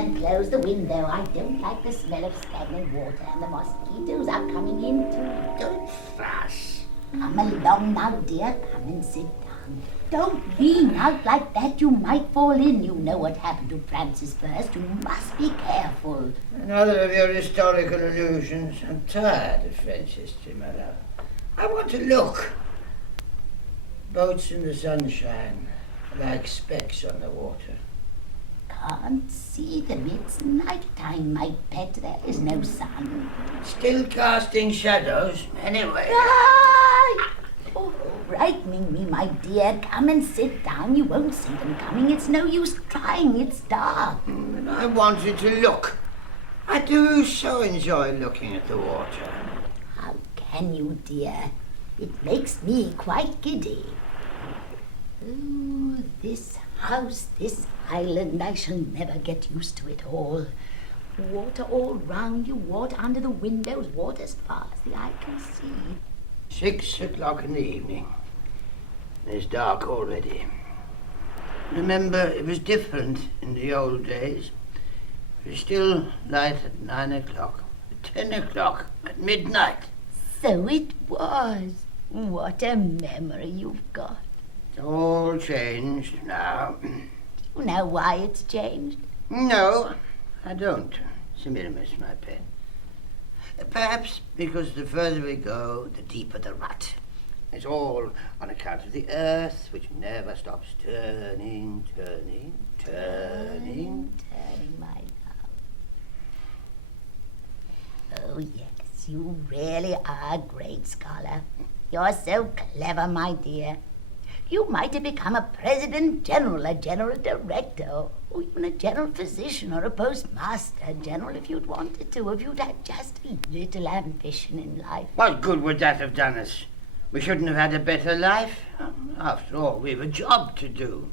and close the window. I don't like the smell of stagnant water, and the mosquitoes are coming in too. Don't fuss. Come along now, dear. Come and sit down. Don't lean out like that. You might fall in. You know what happened to Francis first. You must be careful. Another of your historical illusions. I'm tired of French history, my love. I want to look. Boats in the sunshine, like specks on the water. Can't see them. It's night time, my pet. There is no sun. Still casting shadows, anyway. Ah! Oh, frightening me, my dear. Come and sit down. You won't see them coming. It's no use trying. It's dark. I wanted to look. I do so enjoy looking at the water. How can you, dear? It makes me quite giddy. Oh, this house, this island, I shall never get used to it all. Water all round you, water under the windows, water as far as the eye can see. 6 o'clock in the evening. It's dark already. Remember, it was different in the old days. It was still light at 9 o'clock, at 10 o'clock, at midnight. So it was. What a memory you've got. It's all changed now. You know why it's changed? No, I don't. Semiramis, my pet. Perhaps because the further we go, the deeper the rut. It's all on account of the earth, which never stops turning, turning, turning. Turning, my love. Oh, yes, you really are a great scholar. You're so clever, my dear. You might have become a president general, a general director, or even a general physician or a postmaster general if you'd wanted to, if you'd had just a little ambition in life. What good would that have done us? We shouldn't have had a better life. After all, we've a job to do.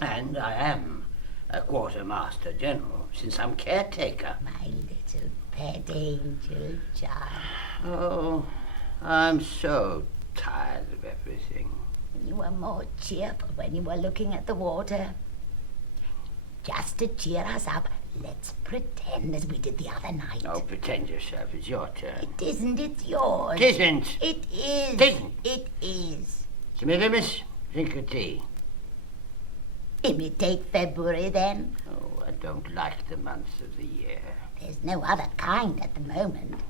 And I am a quartermaster general, since I'm caretaker. My little pet angel child. Oh, I'm so tired of everything. You were more cheerful when you were looking at the water. Just to cheer us up, let's pretend as we did the other night. Oh, pretend yourself. It's your turn. It isn't, it's yours. It isn't. It is. It isn't. It is. Semiramis, drink of tea. Imitate February, then. Oh, I don't like the months of the year. There's no other kind at the moment.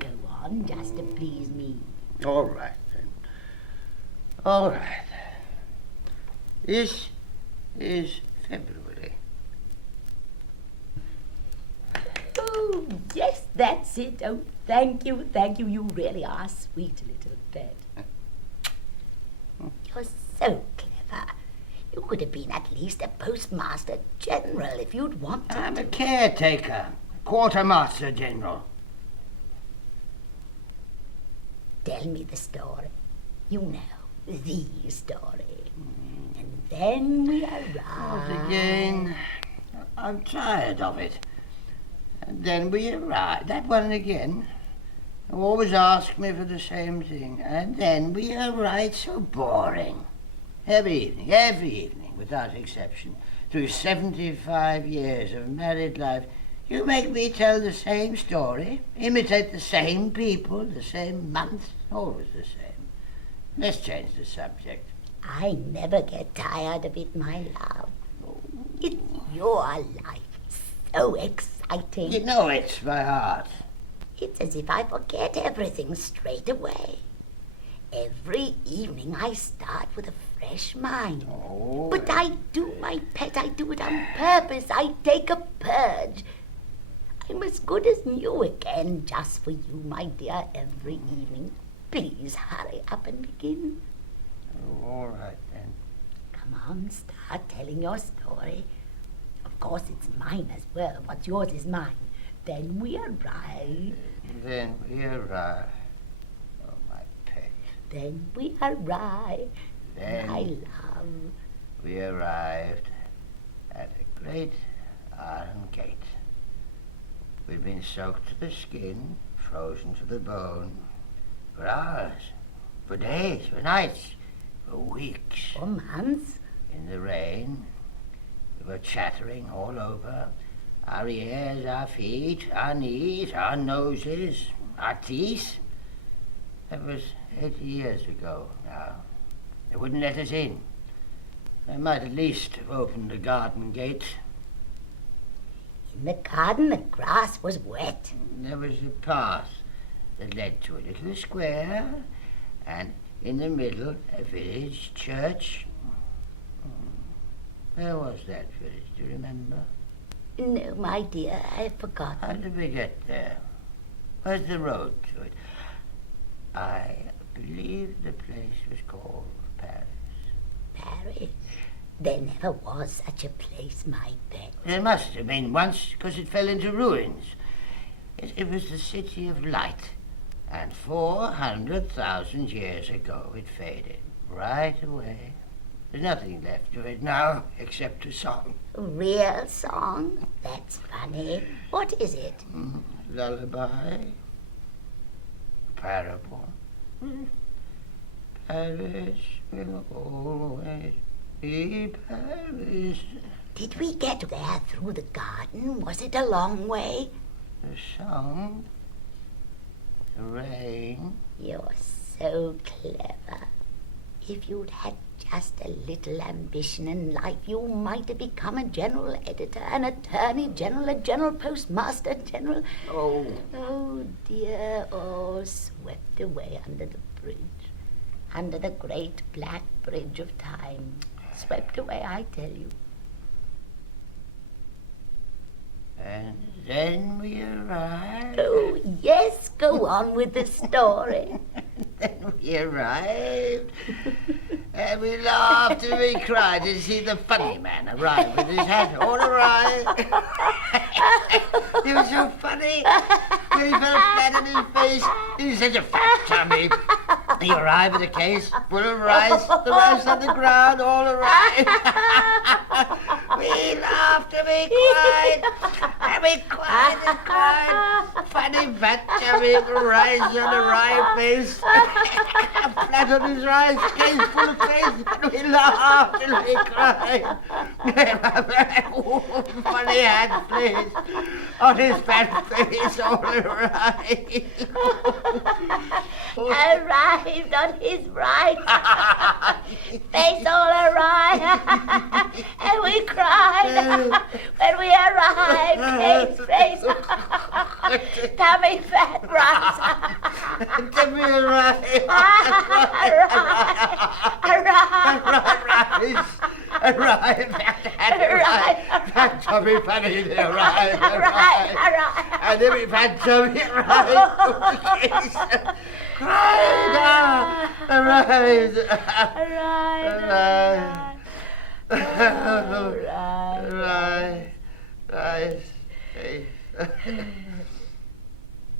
Go on, just to please me. All right, then. All right. This is February. Oh, yes, that's it. Oh, thank you, thank you. You really are sweet, little pet. You're so clever. You could have been at least a postmaster general if you'd wanted I'm to. a caretaker, quartermaster general. Tell me the story. You know, the story. And then we arrive. Not again. I'm tired of it. And then we arrive. That one again. You always ask me for the same thing. And then we arrive. So boring. Every evening, without exception, through 75 years of married life, you make me tell the same story, imitate the same people, the same months, always the same. Let's change the subject. I never get tired of it, my love. It's your life. So exciting. You know it's by heart. It's as if I forget everything straight away. Every evening I start with a fresh mind. Oh. But I do, my pet, I do it on purpose. I take a purge. I'm as good as new again, just for you, my dear, every evening. Please hurry up and begin. Oh, all right, then. Come on, start telling your story. Of course, it's mine as well. What's yours is mine. Then we arrive. Then we arrive. Oh, my pet. Then we arrive. Then My love. we arrived at a great iron gate. We'd been soaked to the skin, frozen to the bone, for hours, for days, for nights, for weeks. For months. In the rain, They were chattering all over. Our ears, our feet, our knees, our noses, our teeth. That was 80 years ago now. They wouldn't let us in. They might at least have opened the garden gate. In the garden, the grass was wet. There was a path that led to a little square, and in the middle, a village church. Where was that village? Do you remember? No, my dear, I've How forgotten. did we get there? Where's the road to it? I believe the place was called Paris. Paris. There never was such a place, my pet. There must have been once, because it fell into ruins. It was the city of light, and 400,000 years ago it faded right away. There's nothing left of it now except a song. Real song? That's funny. What is it? Lullaby, parable. Paris will always be Paris. Did we get there through the garden? Was it a long way? The song, the rain. You're so clever. If you'd had just a little ambition in life, you might have become a general editor, an attorney general, a general postmaster general. Oh, Oh dear, oh, swept away under the bridge, under the great black bridge of time. Swept away, I tell you. and then we arrived. Oh, yes, go on with the story. Then we arrived, and we laughed and we cried to see the funny man arrive with his hat all awry. He was so funny. When he fell flat on his face, he was such a fat tummy. He arrived with a case full of rice, the rice on the ground all awry. We laughed and we cried, and we cried and cried. Funny fat tummy, rice on a wry face, flat on his rice, case full of face, and we laughed and we cried. Funny hat place on his fat face all awry. Arrived on his right, face all awry, and we cried when we arrived, face, tummy fat rice. Give me a rice. Fat tummy funny, arrive. And then we fat tummy arrive. Cried, arise. Rise.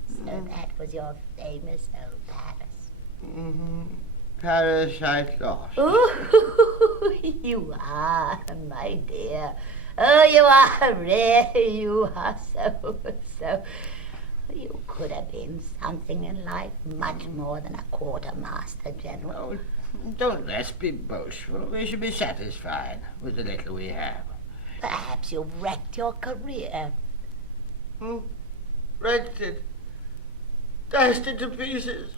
So that was your famous old Paris. Paris I lost. Ooh, you are, my dear. Oh, you are, really, you are so. You could have been something in life much more than a quartermaster general. Oh, don't let's be boastful. We should be satisfied with the little we have. Perhaps you've wrecked your career. Wrecked it. Dashed it to pieces.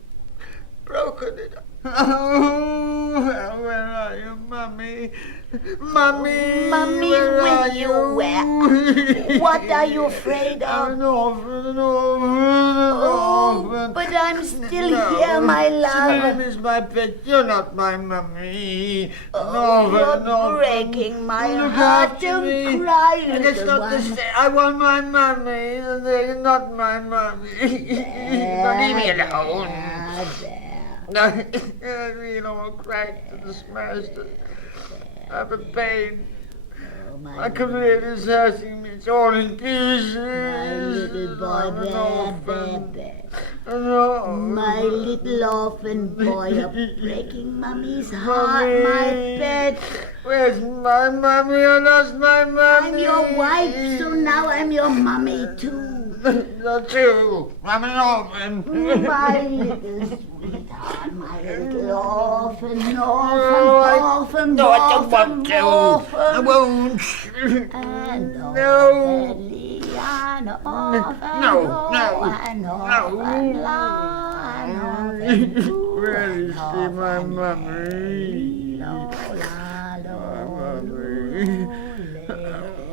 Broken it. Oh, where are you, Mummy? Mummy, Mummy, where will you where? What are you afraid of? An orphan, Oh, but I'm still here, my love. Mum is my pet. You're not my mummy. Oh, you're breaking my heart. Don't cry, And it's little not the one. same. I want my mummy. They're not my mummy. Leave me alone. There. You know, all cracked and smashed. I have a pain. Oh, My career is hurting me. It's all in pieces. my little boy, I'm an orphan. there. No. My little orphan boy, you're breaking Mummy's heart, Mummy. my pet. Where's my mummy? I lost my mummy. I'm your wife, so now I'm your mummy too. Not you. I'm an orphan. My little sweetheart. Ah, my little orphan, orphan, orphan, No, I don't want to. orphan. I won't. An No. orphan, an orphan, No, no, an no. orphan, an orphan, Where is she, my orphan, mummy? Lola,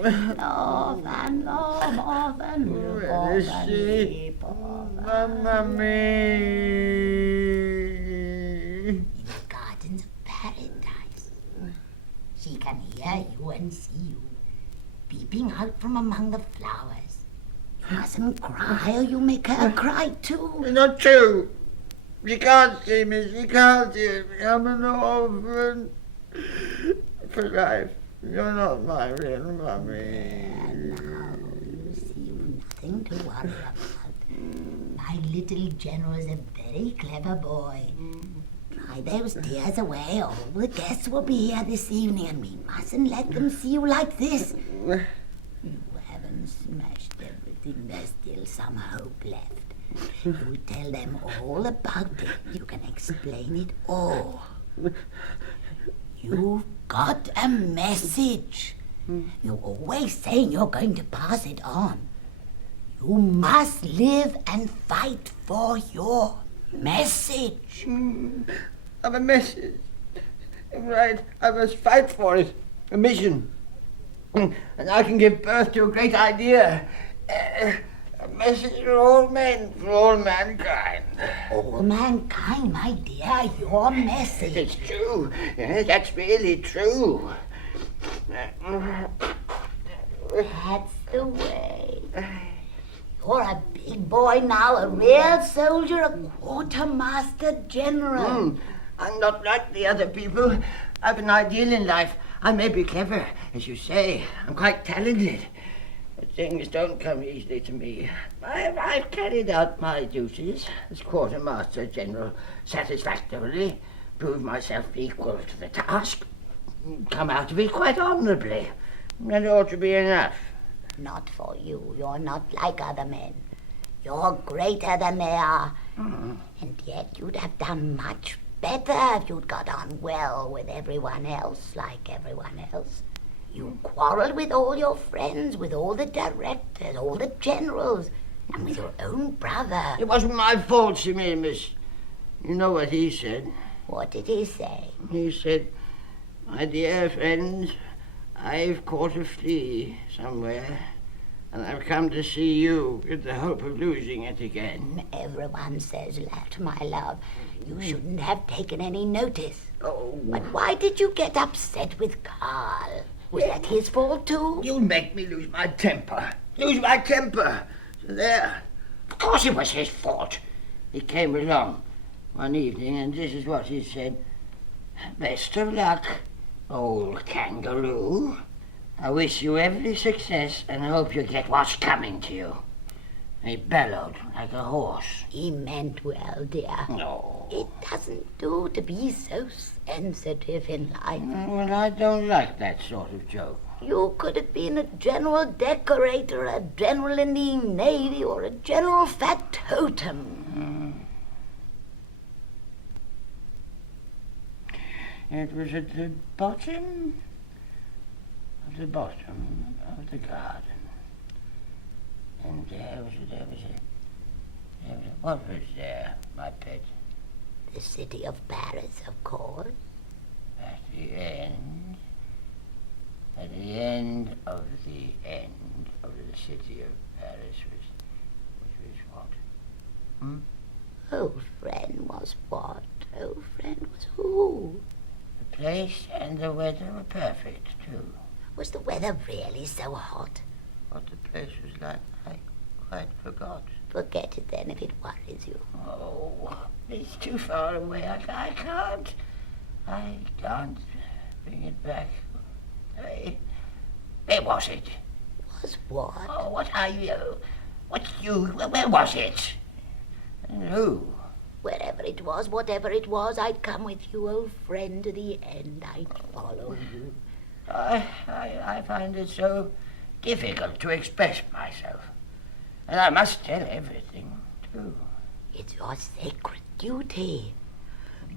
My orphan, orphan, Where is she? My mummy. In the gardens of paradise. She can hear you and see you, peeping out from among the flowers. You mustn't cry or you'll make her cry too. Not true. She can't see me. She can't hear me. I'm an orphan. For life. You're not my real mummy. Now, you see, you've nothing to worry about. My little general's a very clever boy. Dry those tears away. All the guests will be here this evening, and we mustn't let them see you like this. You haven't smashed everything. There's still some hope left. You tell them all about it. You can explain it all. You've got a message. You're always saying you're going to pass it on. You must live and fight for your message. I'm a message. Right, I must fight for it. A mission. And I can give birth to a great idea. A message for all men, for all mankind. All mankind, my dear, your message. It's true. Yes, that's really true. That's the way. You're a big boy now, a real soldier, a quartermaster general. I'm not like the other people. I've an ideal in life. I may be clever, as you say. I'm quite talented. But things don't come easily to me. I've carried out my duties as quartermaster general satisfactorily, proved myself equal to the task, come out of it quite honorably. That ought to be enough. Not for you. You're not like other men. You're greater than they are. And yet you'd have done much better if you'd got on well with everyone else, like everyone else. You quarreled with all your friends, with all the directors, all the generals, and with your own brother. It wasn't my fault, Semiramis. You know what he said. What did he say? He said, "My dear friends, I've caught a flea somewhere, and I've come to see you with the hope of losing it again." Everyone says that, my love. You shouldn't have taken any notice. Oh, But why did you get upset with Carl? Was that his fault too? you'll make me lose my temper. Lose my temper. So there. Of course it was his fault. He came along one evening, and this is what he said. "Best of luck, old kangaroo. I wish you every success and hope you get what's coming to you." He bellowed like a horse. He meant well, dear. No. It doesn't do to be so sensitive in life. Well, I don't like that sort of joke. You could have been a general decorator, a general in the Navy, or a general factotum. It was at the bottom of the garden. And there was what was there, my pet? The city of Paris, of course. At the end of the city of Paris was what? Old friend was what? Old friend was who? The place and the weather were perfect, too. Was the weather really so hot? What the place was like, I quite forgot. Forget it then if it worries you. Oh, it's too far away. I can't bring it back. Where was it? Was what? Oh, where was it? And who? Wherever it was, whatever it was, I'd come with you, old friend, to the end. I'd follow you. I find it so difficult to express myself. And I must tell everything, too. It's your sacred duty.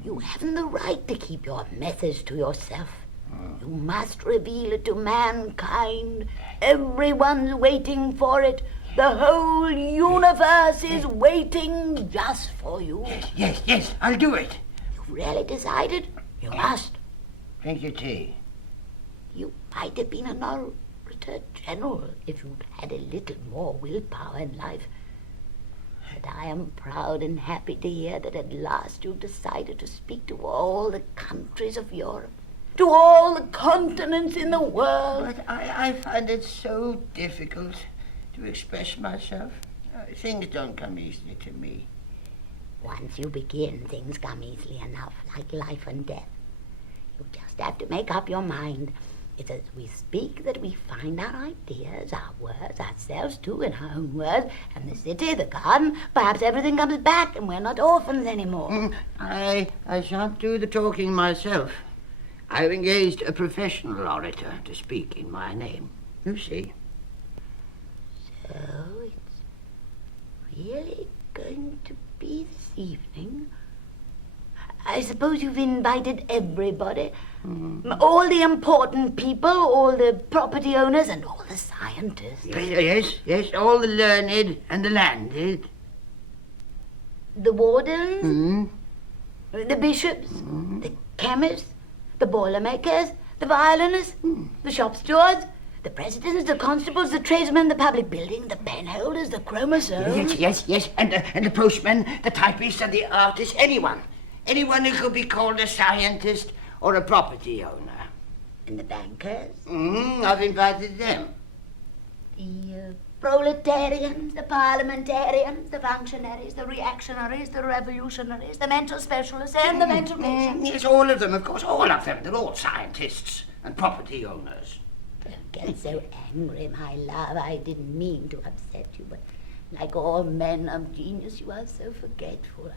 You haven't the right to keep your methods to yourself. You must reveal it to mankind. Everyone's waiting for it. The whole universe is waiting just for you. Yes, I'll do it. You've really decided? You must. Drink your tea. You might have been an orator general if you'd had a little more willpower in life. But I am proud and happy to hear that at last you've decided to speak to all the countries of Europe, to all the continents in the world. But I find it so difficult to express myself. Things don't come easily to me. Once you begin, things come easily enough, like life and death. You just have to make up your mind. It's as we speak that we find our ideas, our words, ourselves too, in our own words, and the city, the garden. Perhaps everything comes back and we're not orphans anymore. I shan't do the talking myself. I've engaged a professional orator to speak in my name. You see. So it's really going to be this evening? I suppose you've invited everybody. All the important people, all the property owners, and all the scientists. Yes, all the learned and the landed. The wardens, the bishops, the chemists, the boilermakers, the violinists, the shop stewards, the presidents, the constables, the tradesmen, the public building, the penholders, the chromosomes. Yes, and the postman, the typist, and the artist, anyone. Anyone who could be called a scientist or a property owner. And the bankers? I've invited them. The proletarians, the parliamentarians, the functionaries, the reactionaries, the revolutionaries, the mental specialists, and the mental patients. Yes, all of them, of course, all of them. They're all scientists and property owners. Don't get so angry, my love. I didn't mean to upset you, but like all men of genius, you are so forgetful.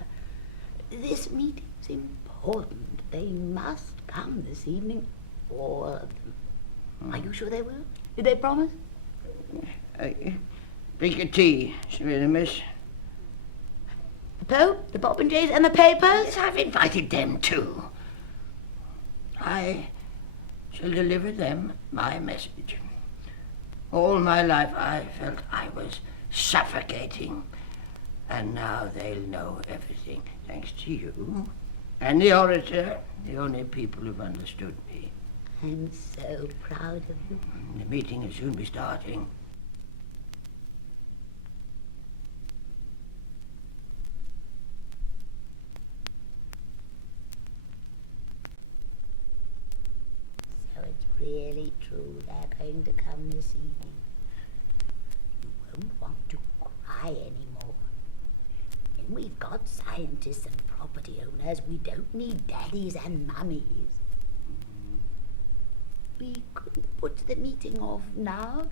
This meeting's important. They must come this evening, all of them. Are you sure they will? Did they promise? Drink your tea, Miss. The Pope, the Popinjays, and the papers? Yes, I've invited them too. I shall deliver them my message. All my life I felt I was suffocating, and now they'll know everything, thanks to you and the orator, the only people who've understood me. I'm so proud of you. The meeting will soon be starting. So it's really true they're going to come this evening. You won't want to cry anymore. When we've got scientists and property owners, we don't need daddies and mummies. We could put the meeting off now.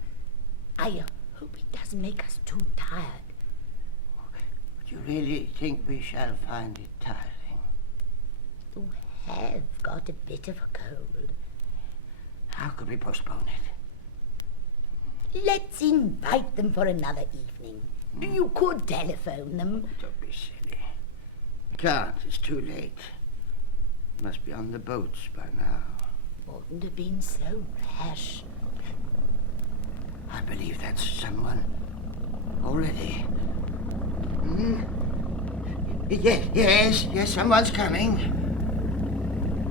I hope it doesn't make us too tired. But you really think we shall find it tiring? You have got a bit of a cold. How could we postpone it? Let's invite them for another evening. You could telephone them. Don't be silly. Can't, it's too late. Must be on the boats by now. Wouldn't have been so rash. I believe that's someone already. Yes, someone's coming.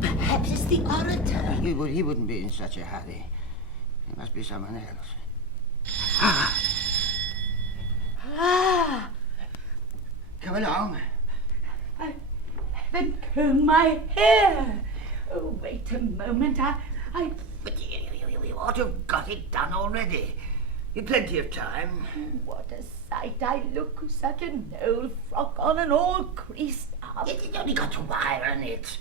Perhaps it's the orator. He wouldn't be in such a hurry. It must be someone else. Come along. I haven't combed my hair. Oh, wait a moment. But you ought to have got it done already. You've plenty of time. What a sight. I look with such an old frock on and all creased up. You only got to iron it.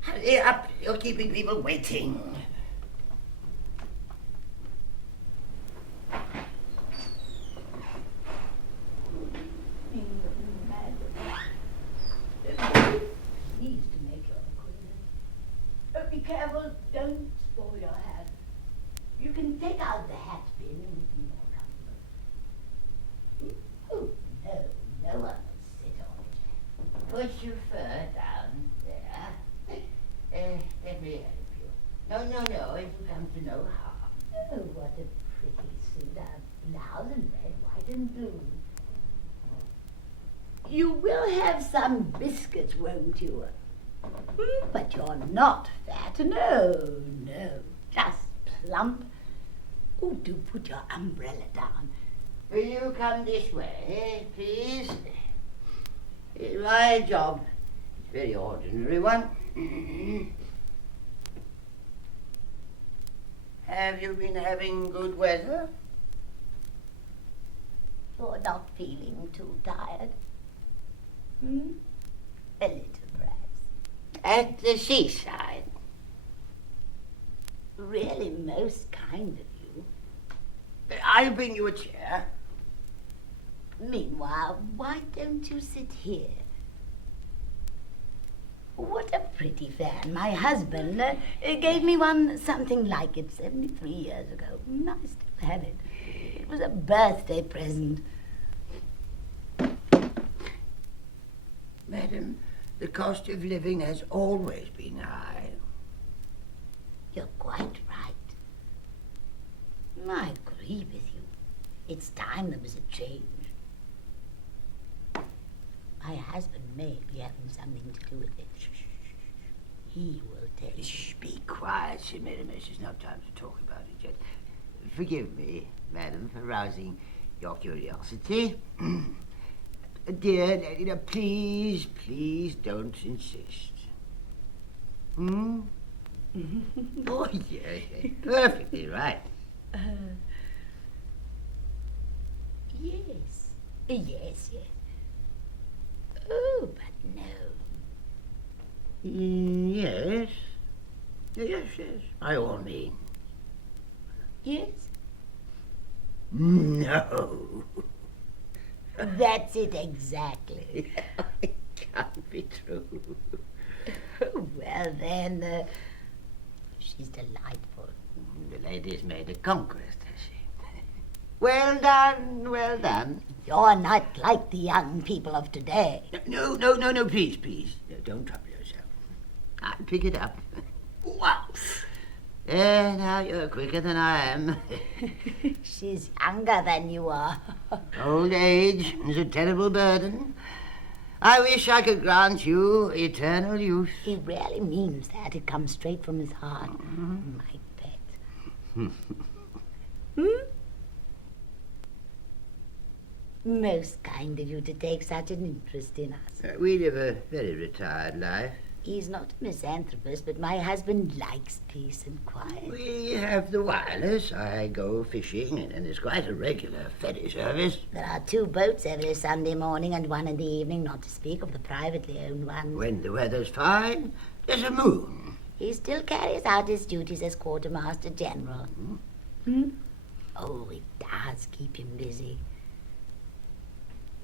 Hurry up. You're keeping people waiting. Please to make your acquaintance. Oh, be careful. Don't spoil your hat. You can take out the hat pin and be more comfortable. Oh, no one will sit on it. Put your fur down there. no, if you come to no harm. Oh, what a pretty suit. A blouse in red, white and blue. You will have some biscuits, won't you? But you're not fat. No, no. Just plump. Oh, do put your umbrella down. Will you come this way, please? My job is a very ordinary one. Have you been having good weather? You're not feeling too tired? A little, perhaps. At the seaside. Really most kind of you. I'll bring you a chair. Meanwhile, why don't you sit here? What a pretty fan. My husband gave me one, something like it, 73 years ago. I still have it. It was a birthday present. Madam, the cost of living has always been high. You're quite right. I agree with you. It's time there was a change. My husband may be having something to do with it. He will tell you. Shh, be quiet, Sir Madam. This is no time to talk about it yet. Forgive me, madam, for rousing your curiosity. Dear, please, please don't insist. Oh, yes, perfectly right. Yes. Yes, yes. Oh, but no. Yes. Yes, by all means. Yes? No. That's it exactly. It can't be true. Well, then, she's delightful. The lady's made a conquest, has she? Well done, well done. You're not like the young people of today. No, please, please. No, don't trouble yourself. I'll pick it up. Wow. Now you're quicker than I am. She's younger than you are. Old age is a terrible burden. I wish I could grant you eternal youth. He really means that. It comes straight from his heart. My pet. Most kind of you to take such an interest in us. We live a very retired life. He's not a misanthropist, but my husband likes peace and quiet. We have the wireless. I go fishing, and there's quite a regular ferry service. There are 2 boats every Sunday morning and 1 in the evening, not to speak of the privately owned ones. When the weather's fine, there's a moon. He still carries out his duties as quartermaster general. Oh, it does keep him busy.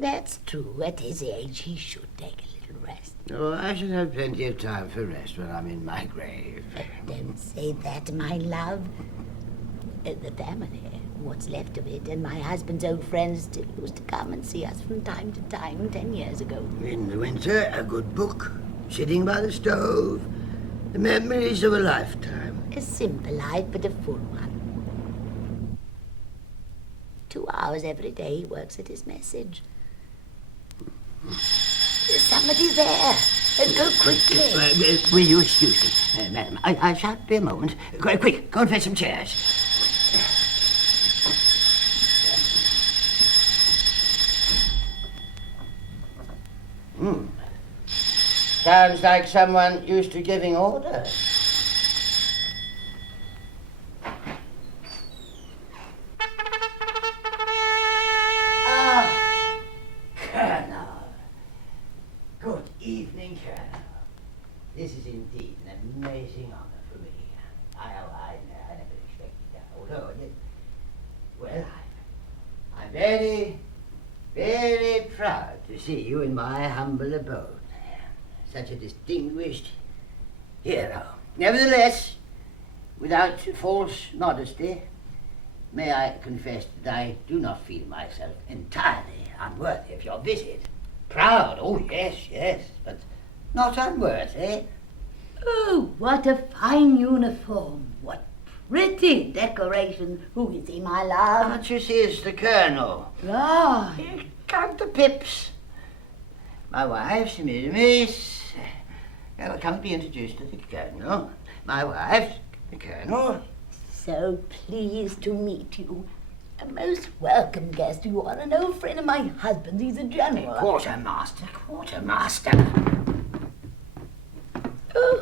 That's true. At his age, he should take a little rest. Oh, I shall have plenty of time for rest when I'm in my grave. Don't say that, my love. The family, what's left of it, and my husband's old friends still used to come and see us from time to time 10 years ago. In the winter, a good book, sitting by the stove, the memories of a lifetime. A simple life, but a full one. 2 hours every day he works at his message. Somebody there. Go quickly. Will you excuse me, madam? I shan't be a moment. Quick, go and fetch some chairs. Sounds like someone used to giving orders. Good evening, Colonel. This is indeed an amazing honor for me. I never expected that. Although, well, I'm very, very proud to see you in my humble abode. Such a distinguished hero. Nevertheless, without false modesty, may I confess that I do not feel myself entirely unworthy of your visit. Proud, oh yes, but not unworthy. Oh, what a fine uniform. What pretty decoration. Who is he, my love? Can't you see it's the Colonel? Ah, Count the pips. My wife, Miss. Come and be introduced to the Colonel. My wife, the Colonel. so pleased to meet you. A most welcome guest. You are an old friend of my husband's. He's a general. Quartermaster. Oh,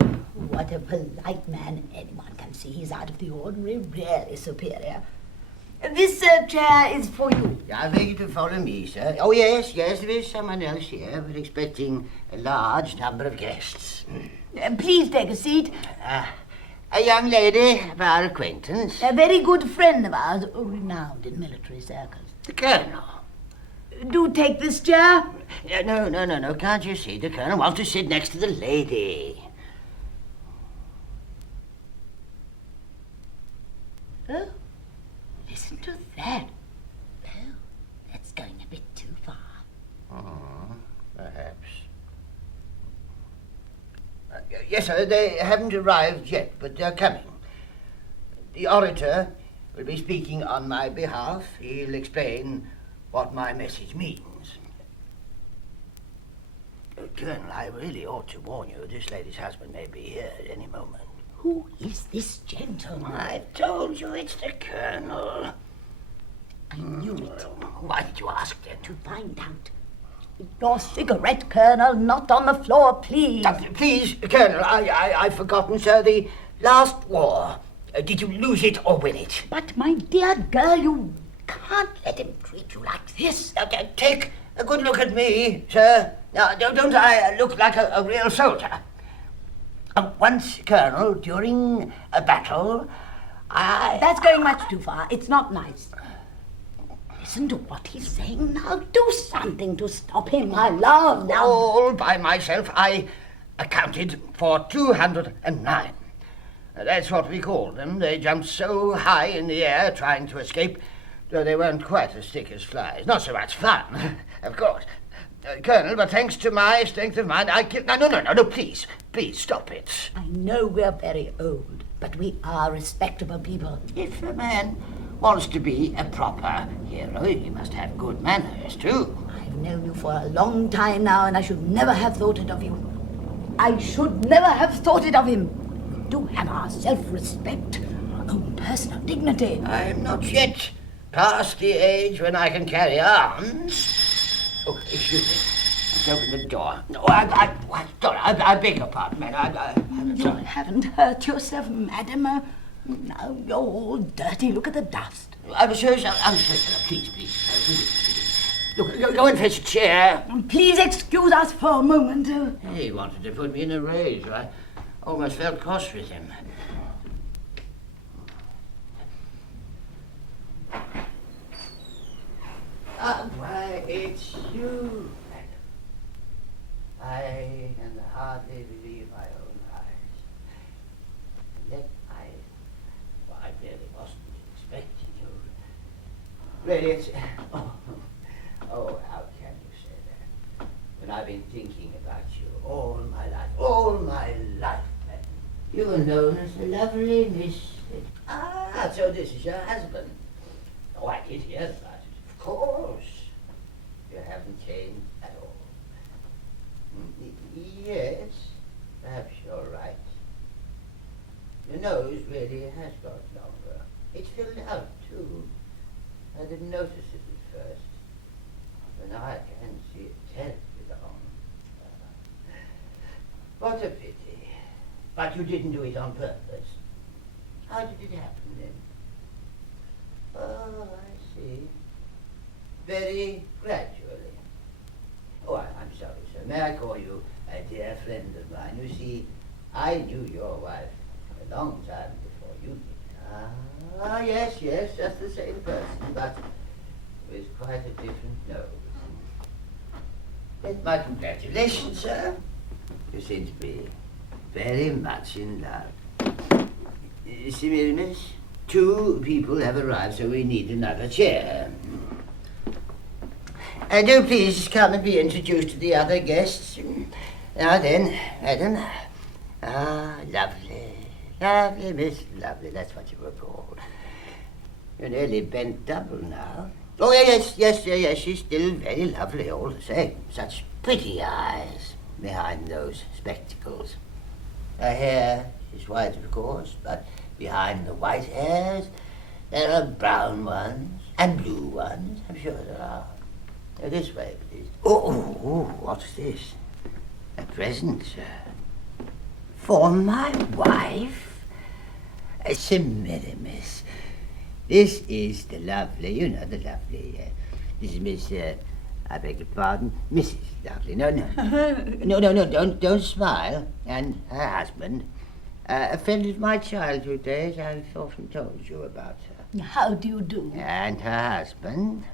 what a polite man. Anyone can see he's out of the ordinary, really superior. This chair is for you. I beg you to follow me, sir. Oh, yes, there is someone else here. We're expecting a large number of guests. Please take a seat. A young lady of our acquaintance. A very good friend of ours, renowned in military circles. The Colonel. Do take this chair. No. Can't you see? The Colonel wants to sit next to the lady. Oh, listen to that. Oh, that's going a bit too far. Perhaps. Yes, sir, they haven't arrived yet, but they're coming. The orator will be speaking on my behalf. He'll explain what my message means. Colonel, I really ought to warn you, this lady's husband may be here at any moment. Who is this gentleman? I've told you it's the Colonel. I knew it. Why did you ask then? To find out. Your cigarette, Colonel, not on the floor, please. Please, Colonel, I've forgotten, sir, the last war. Did you lose it or win it? But, my dear girl, you can't let him treat you like this. Take a good look at me, sir. Now, don't I look like a real soldier? Once, Colonel, during a battle, That's going much too far. It's not nice. Listen to what he's saying now. Do something to stop him, my love. Now. All by myself, I accounted for 209. That's what we called them. They jumped so high in the air trying to escape, though they weren't quite as thick as flies. Not so much fun, of course. Colonel, but thanks to my strength of mind, I killed... No, please, stop it. I know we're very old, but we are respectable people. If a man wants to be a proper hero, he must have good manners, too. I've known you for a long time now, and I should never have thought it of you. I should never have thought it of him. We do have our self-respect, our own personal dignity. I'm not yet past the age when I can carry arms. Oh, excuse me. Let's open the door. No, sorry, I beg your pardon, man. You haven't hurt yourself, madam. Now you're all dirty. Look at the dust. I'm sorry, please. Look, go and fetch a chair. Please excuse us for a moment. He wanted to put me in a rage. I almost felt cross with him. Why, it's you, madam. I can hardly believe my own eyes. And yet I really wasn't expecting you. Really, it's... Oh, how can you say that? When I've been thinking about you all my life, madam. You were known as the lovely Miss... Ah, so this is your husband. Oh, I did hear about it. Of course. You haven't changed at all. Yes, perhaps you're right. Your nose really has got longer. It's filled out, too. I didn't notice it at first. But now I can see it terribly long. What a pity. But you didn't do it on purpose. How did it happen then? Oh, I see. Very gradually. Oh, I'm sorry, sir. May I call you a dear friend of mine? You see, I knew your wife a long time before you did. Ah, yes, just the same person, but with quite a different nose. My congratulations, sir. You seem to be very much in love. Semiramis, 2 people have arrived, so we need another chair. Do please come and be introduced to the other guests. Now then, madam, Ah, lovely. Lovely, Miss Lovely, that's what you were called. You're nearly bent double now. Oh, yes, she's still very lovely all the same. Such pretty eyes behind those spectacles. Her hair is white, of course, but behind the white hairs there are brown ones and blue ones. I'm sure there are. Now, this way, please. Oh, what's this? A present, sir. For my wife? Semiramis. This is the lovely, you know, the lovely. This is Miss, I beg your pardon, Mrs. Lovely. No, don't smile. And her husband. A friend of my childhood days, I've often told you about her. How do you do? And her husband.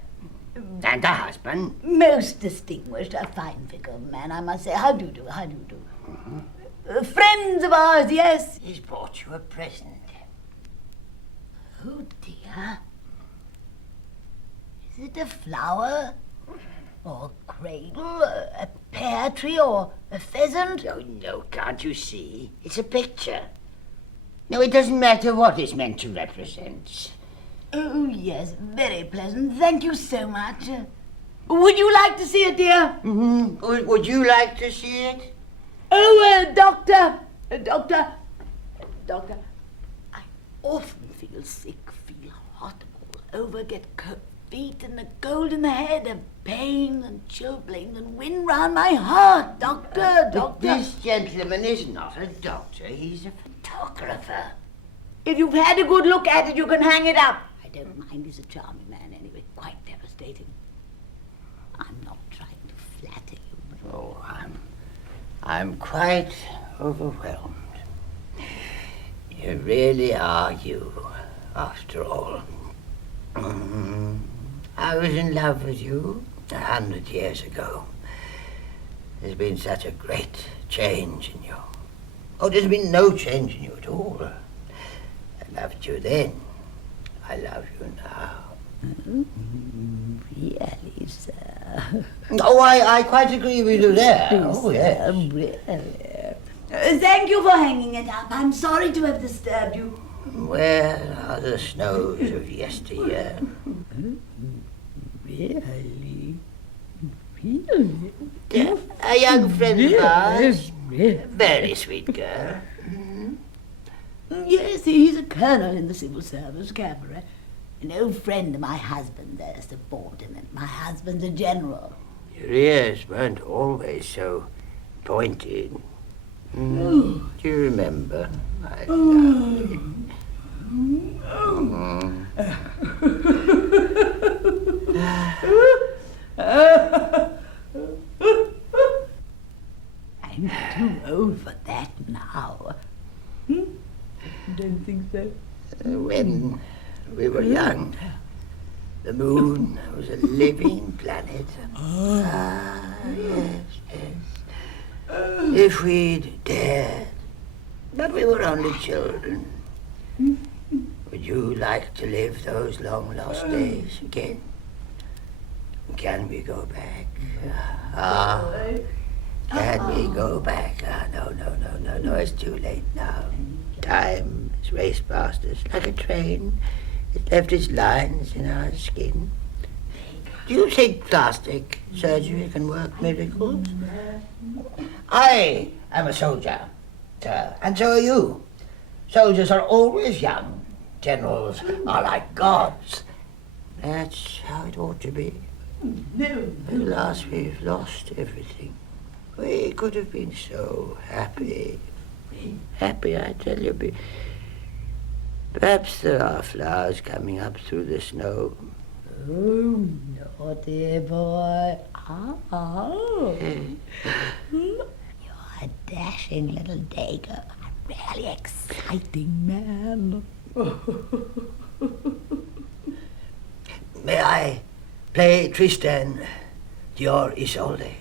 And her husband. Most distinguished, a fine figure of man, I must say. How do you do? How do you do? Mm-hmm. Friends of ours, yes. He's brought you a present. Oh, dear. Is it a flower? Or a cradle? A pear tree? Or a pheasant? Oh, no, can't you see? It's a picture. No, it doesn't matter what it's meant to represent. Oh, yes, very pleasant. Thank you so much. Would you like to see it, dear? Mm-hmm. Would you like to see it? Oh, Doctor, I often feel sick, feel hot all over, get cold feet and a cold in the head, a pain and chilblains and wind round my heart. Doctor. This gentleman is not a doctor, he's a photographer. If you've had a good look at it, you can hang it up. I don't mind, he's a charming man anyway, quite devastating. I'm not trying to flatter you. But... Oh, I'm quite overwhelmed. You really are you, after all. I was in love with you 100 years ago. There's been such a great change in you. Oh, there's been no change in you at all. I loved you then. I love you now. Really, sir? Oh, I quite agree with you there. Oh, yes. Really. Thank you for hanging it up. I'm sorry to have disturbed you. Where are the snows of yesteryear? Really? Yeah, a young friend of ours. Very sweet girl. Yes, he's a colonel in the civil service, cabaret. An old friend of my husband, there's subordinate. My husband's a general. Your ears weren't always so pointed. Do you remember? I love you. I'm too old for that now. Don't think so. When we were young, the moon was a living planet. Yes. If we'd dared, but we were only children. Would you like to live those long lost days again? Can we go back? Can we go back? No, it's too late now. Time has raced past us like a train. It left its lines in our skin. Do you think plastic surgery can work miracles? I am a soldier, sir, and so are you. Soldiers are always young. Generals are like gods. That's how it ought to be. No. Alas, we've lost everything. We could have been so happy. Happy, I tell you. Perhaps there are flowers coming up through the snow. Oh, naughty boy. You're a dashing little dago. A really exciting man. May I play Tristan, your Isolde?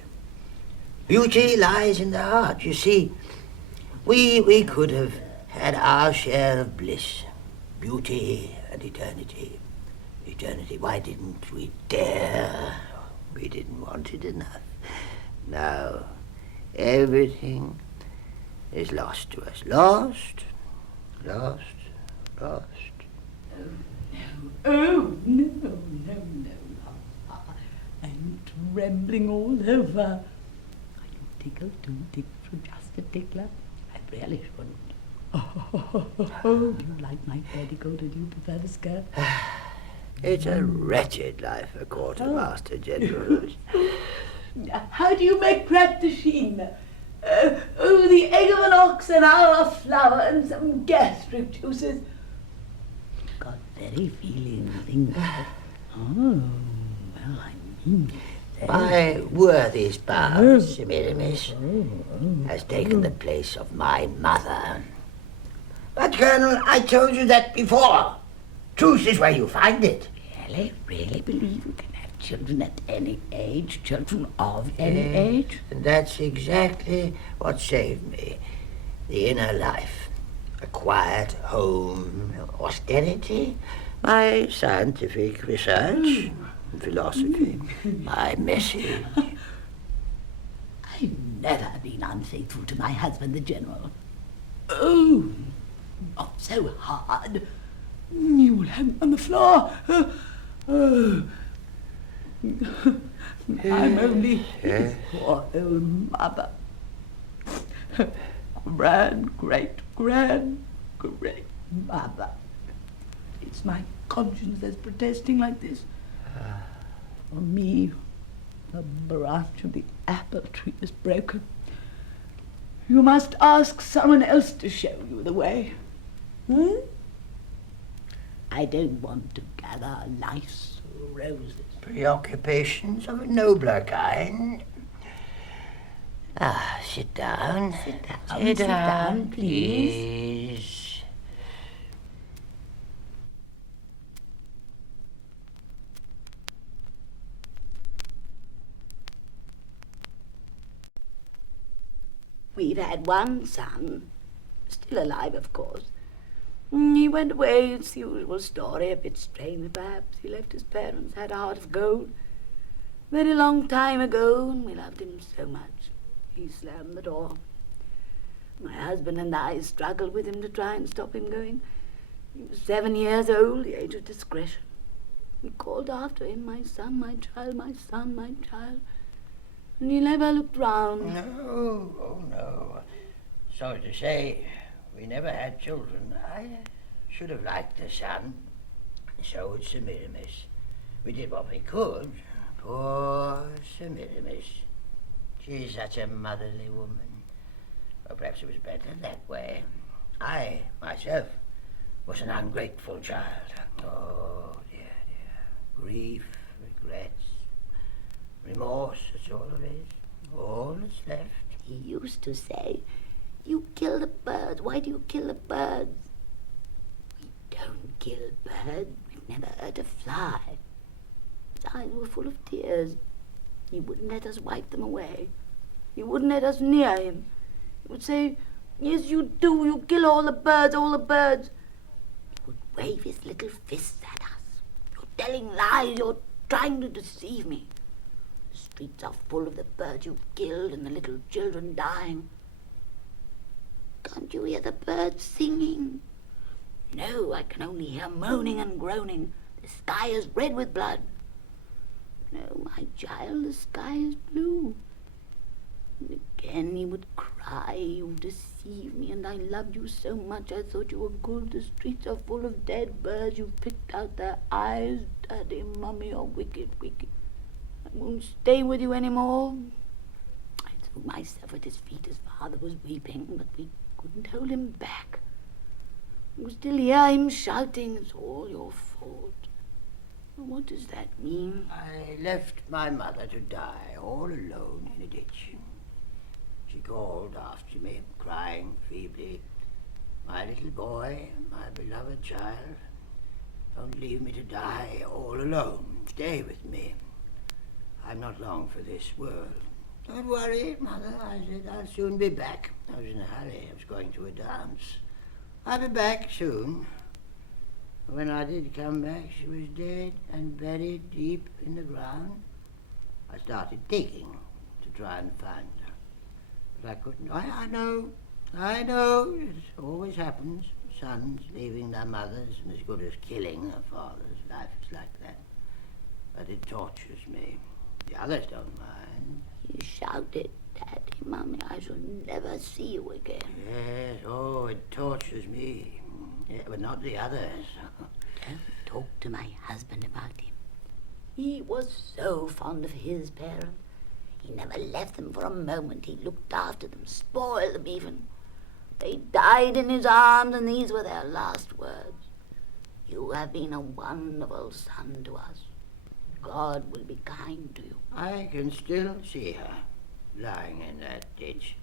Beauty lies in the heart. You see, we could have had our share of bliss. Beauty and eternity. Eternity, why didn't we dare? We didn't want it enough. Now, everything is lost to us. Lost, lost, lost. Oh, no. I'm trembling all over. Are you tickled too, Dick, for just a tickler? I really shouldn't. Oh, do you like my petticoat or do you prefer the skirt? It's a wretched life for quartermaster generals. How do you make crepe de chine? The egg of an ox, an hour of flour, and some gastric juices. Got very feeling things. Oh, well, I mean... My worthy spouse, Semiramis, has taken the place of my mother. But, Colonel, I told you that before. Truth is where you find it. Really believe you can have children at any age, children of any age? And that's exactly what saved me. The inner life. A quiet home, austerity, my scientific research, philosophy, my message. I've never been unfaithful to my husband, the General. Oh, not so hard. You will hang on the floor. I'm only his poor old mother. Great-great-great-mother. It's my conscience that's protesting like this. For me, the branch of the apple tree is broken. You must ask someone else to show you the way. I don't want to gather life's roses. Preoccupations of a nobler kind. Sit down. Sit down, please. We've had one son, still alive, of course. He went away, it's the usual story, a bit strangely perhaps. He left his parents, had a heart of gold. Very long time ago, and we loved him so much. He slammed the door. My husband and I struggled with him to try and stop him going. He was 7 years old, the age of discretion. We called after him, my son, my child, my son, my child. And he never looked round. No, oh no. Sorry to say, we never had children. I should have liked a son. So would Semiramis. We did what we could. Poor Semiramis. She's such a motherly woman. Or perhaps it was better that way. I, myself, was an ungrateful child. Oh, dear. Grief, regrets, remorse, that's all there is. All that's left. He used to say, "You kill the birds. Why do you kill the birds?" We don't kill birds. We've never hurt a fly. His eyes were full of tears. He wouldn't let us wipe them away. He wouldn't let us near him. He would say, "Yes, you do. You kill all the birds, all the birds." He would wave his little fists at us. "You're telling lies. You're trying to deceive me. The streets are full of the birds you've killed and the little children dying. Can't you hear the birds singing?" "No, I can only hear moaning and groaning. The sky is red with blood." "No, my child, the sky is blue." And again he would cry, "You deceived me, and I loved you so much I thought you were good. The streets are full of dead birds. You picked out their eyes. Daddy, Mummy, you're wicked, wicked. I won't stay with you anymore." I threw myself at his feet. His father was weeping, but we couldn't hold him back. You still hear him shouting, "It's all your fault." What does that mean? I left my mother to die all alone in a ditch. She called after me, crying feebly, "My little boy, my beloved child, don't leave me to die all alone. Stay with me. I'm not long for this world." "Don't worry, Mother," I said. "I'll soon be back." I was in a hurry. I was going to a dance. "I'll be back soon." When I did come back, she was dead and buried deep in the ground. I started digging to try and find her. But I couldn't. I know. I know, it always happens. Sons leaving their mothers and as good as killing their fathers. Life is like that. But it tortures me. The others don't mind. You shouted, Daddy, Mummy, I shall never see you again. Yes, oh, it tortures me. Yeah, but not the others. Don't talk to my husband about him. He was so fond of his parents. He never left them for a moment. He looked after them, spoiled them even. They died in his arms, and these were their last words. You have been a wonderful son to us. God will be kind to you. I can still see her lying in that ditch,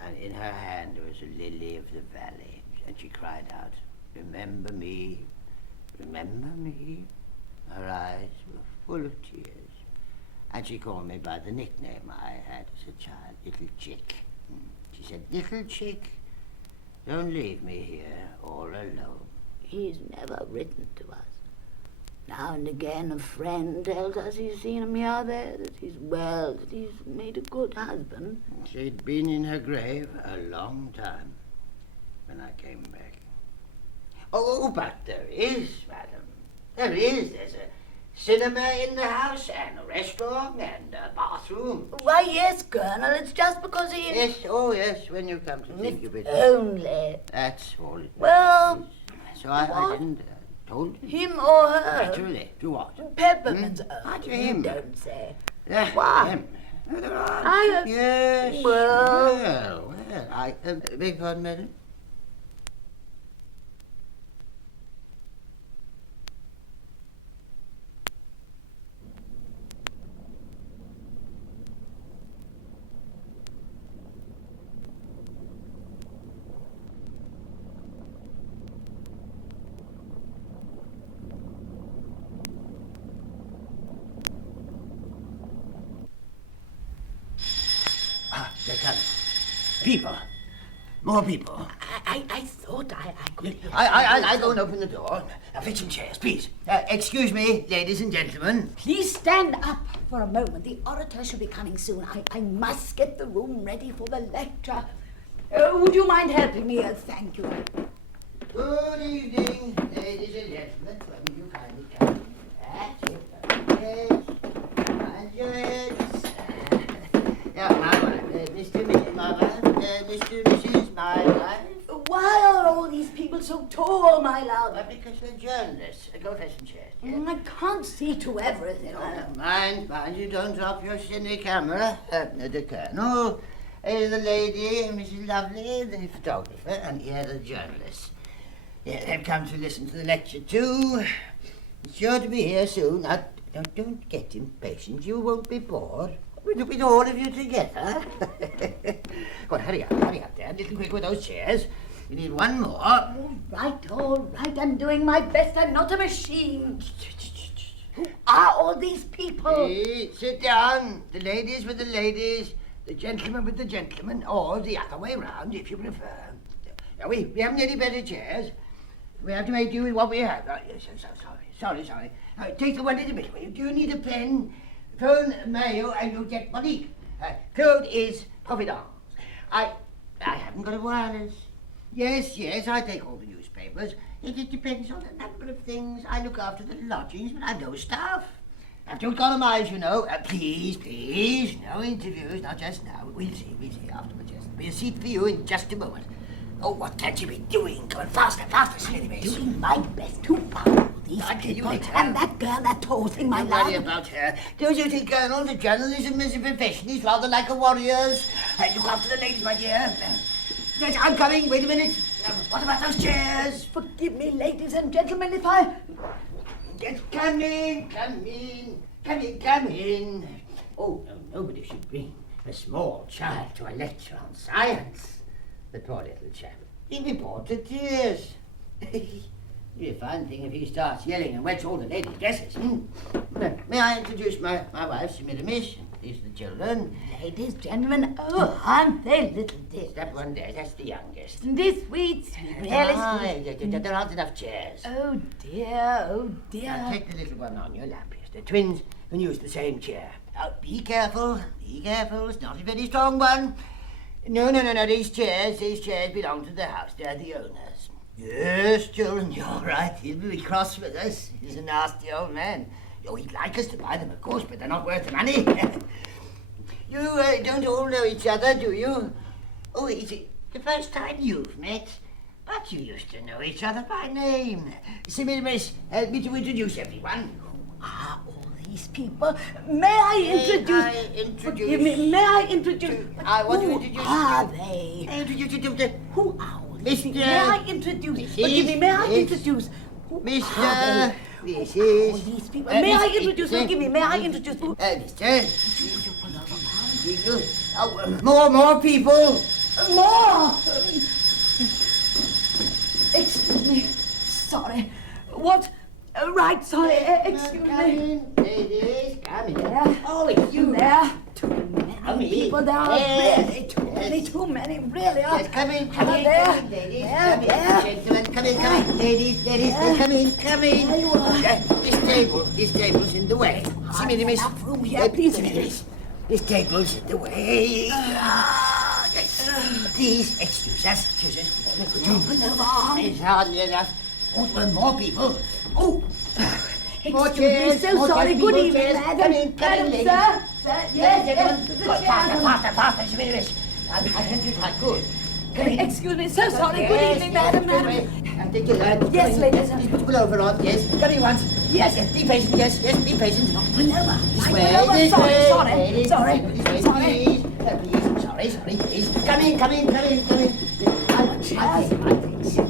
and in her hand was a lily of the valley, and she cried out, "Remember me, remember me." Her eyes were full of tears, and she called me by the nickname I had as a child, Little Chick. She said, "Little Chick, don't leave me here all alone." He's never written to us. Now and again a friend tells us he's seen him here or there, that he's well, that he's made a good husband. She'd been in her grave a long time when I came back. Oh, but there is, madam. There is. There's a cinema in the house, and a restaurant, and a bathroom. Why, yes, Colonel, it's just because he is... Yes, oh, yes, when you come to think of it. Only. That's all it Well... is. So I didn't... told him. Him or her? Naturally. To what? Peppermint's What to you him? don't say. Yeah, Why? him. I... Yes. Well... Well, I... beg pardon, madam? They come. People. More people. I thought I could hear... I go and open the door. Now, fetch some chairs, please. Excuse me, ladies and gentlemen. Please stand up for a moment. The orator should be coming soon. I must get the room ready for the lecture. Would you mind helping me? Thank you. Good evening, ladies and gentlemen. Will you kindly come? That's it. Yes. Mind your heads. Yeah, my wife. Mr. and Mrs. my wife. Mr. and Mrs. my wife. Why are all these people so tall, my love? Well, because they're journalists. Go fetch some chairs. Yeah? I can't see to everything. Mind, you don't drop your cine camera. The Colonel, the lady, Mrs. Lovely, the photographer, and here the journalists. Yeah, they've come to listen to the lecture too. It's sure to be here soon. Now, don't get impatient. You won't be bored. With all of you together. Go on, hurry up there. A little quick with those chairs. We need one more. All right. I'm doing my best. I'm not a machine. Who are all these people? Please, sit down. The ladies with the ladies, the gentlemen with the gentlemen, or the other way round, if you prefer. Now, we haven't any better chairs. We have to make do with what we have. Oh, yes, sorry. Take the one in the middle. Do you need a pen? Phone mail and you'll get money. Code is providence. I haven't got a wireless. Yes, I take all the newspapers. It depends on a number of things. I look after the lodgings, but I've no staff. I've to economize, you know. Please, no interviews, not just now. We'll see afterwards. Yes. There'll be a seat for you in just a moment. Oh, what can you be doing? Come on, faster, silly face. Doing my best to follow these people. And that girl, that tall thing, my love. Don't worry about her. Don't you think, Colonel, the journalism as a profession is rather like a warrior's? Look after the ladies, my dear. Yes, I'm coming. Wait a minute. What about those chairs? Forgive me, ladies and gentlemen, if I... Yes, come in. Oh, no, nobody should bring a small child to a lecture on science. The poor little chap. He'll be bored to tears. It'll be a fine thing if he starts yelling and wets all the ladies' dresses. May I introduce my wife, Miss? These are the children. Ladies, gentlemen, oh, aren't they little dears? That one there, that's the youngest. Isn't this sweet? Really sweet. There aren't enough chairs. Oh, dear. Now, take the little one on your lap. Yes, the twins can use the same chair. Now, be careful. It's not a very strong one. No. These chairs belong to the house. They're the owners. Yes, children, you're right. He'll be cross with us. He's a nasty old man. Oh, he'd like us to buy them, of course, but they're not worth the money. You don't all know each other, do you? Oh, is it the first time you've met? But you used to know each other by name. Miss, help me to introduce everyone. Who are all these people? May I introduce? Forgive me. May I introduce? I want to introduce. Who are they? I introduce you to the. Who are all these people? Mr. May I introduce? Mrs. Forgive me. May I Yes. introduce? Who are Mr. they? Mrs. All these people. May I introduce? Forgive me. May I introduce? Mr. More people. More. Excuse me. Sorry. What? Right. Sorry. Excuse Come me. in, ladies. Come in. There. Oh, it's you. There. Too many people. There are Yes. really too many. Really are. Yes, come in, There. ladies. There. Come in, There. gentlemen. Come in. Ladies, come in. There you are. This table's in the way. See me, miss. Enough room here, please. This table's in the way. Yes. Please, excuse us. It's hardly enough. Oh, more people. Oh. More Excuse me, chairs, so more sorry. chairs, Good more evening, chairs. madam. Come in, ladies. Sir. Yes, the chairs. Faster, see me, miss. I think you quite good. Excuse me, so sorry. Good evening, madam. I think you're right. Yes, ladies. Just put your over on, yes. Come in once. Yes, be patient, yes, be patient. Whenever. This way. Sorry. Ladies, Sorry. this way, please. Sorry, please. Come in.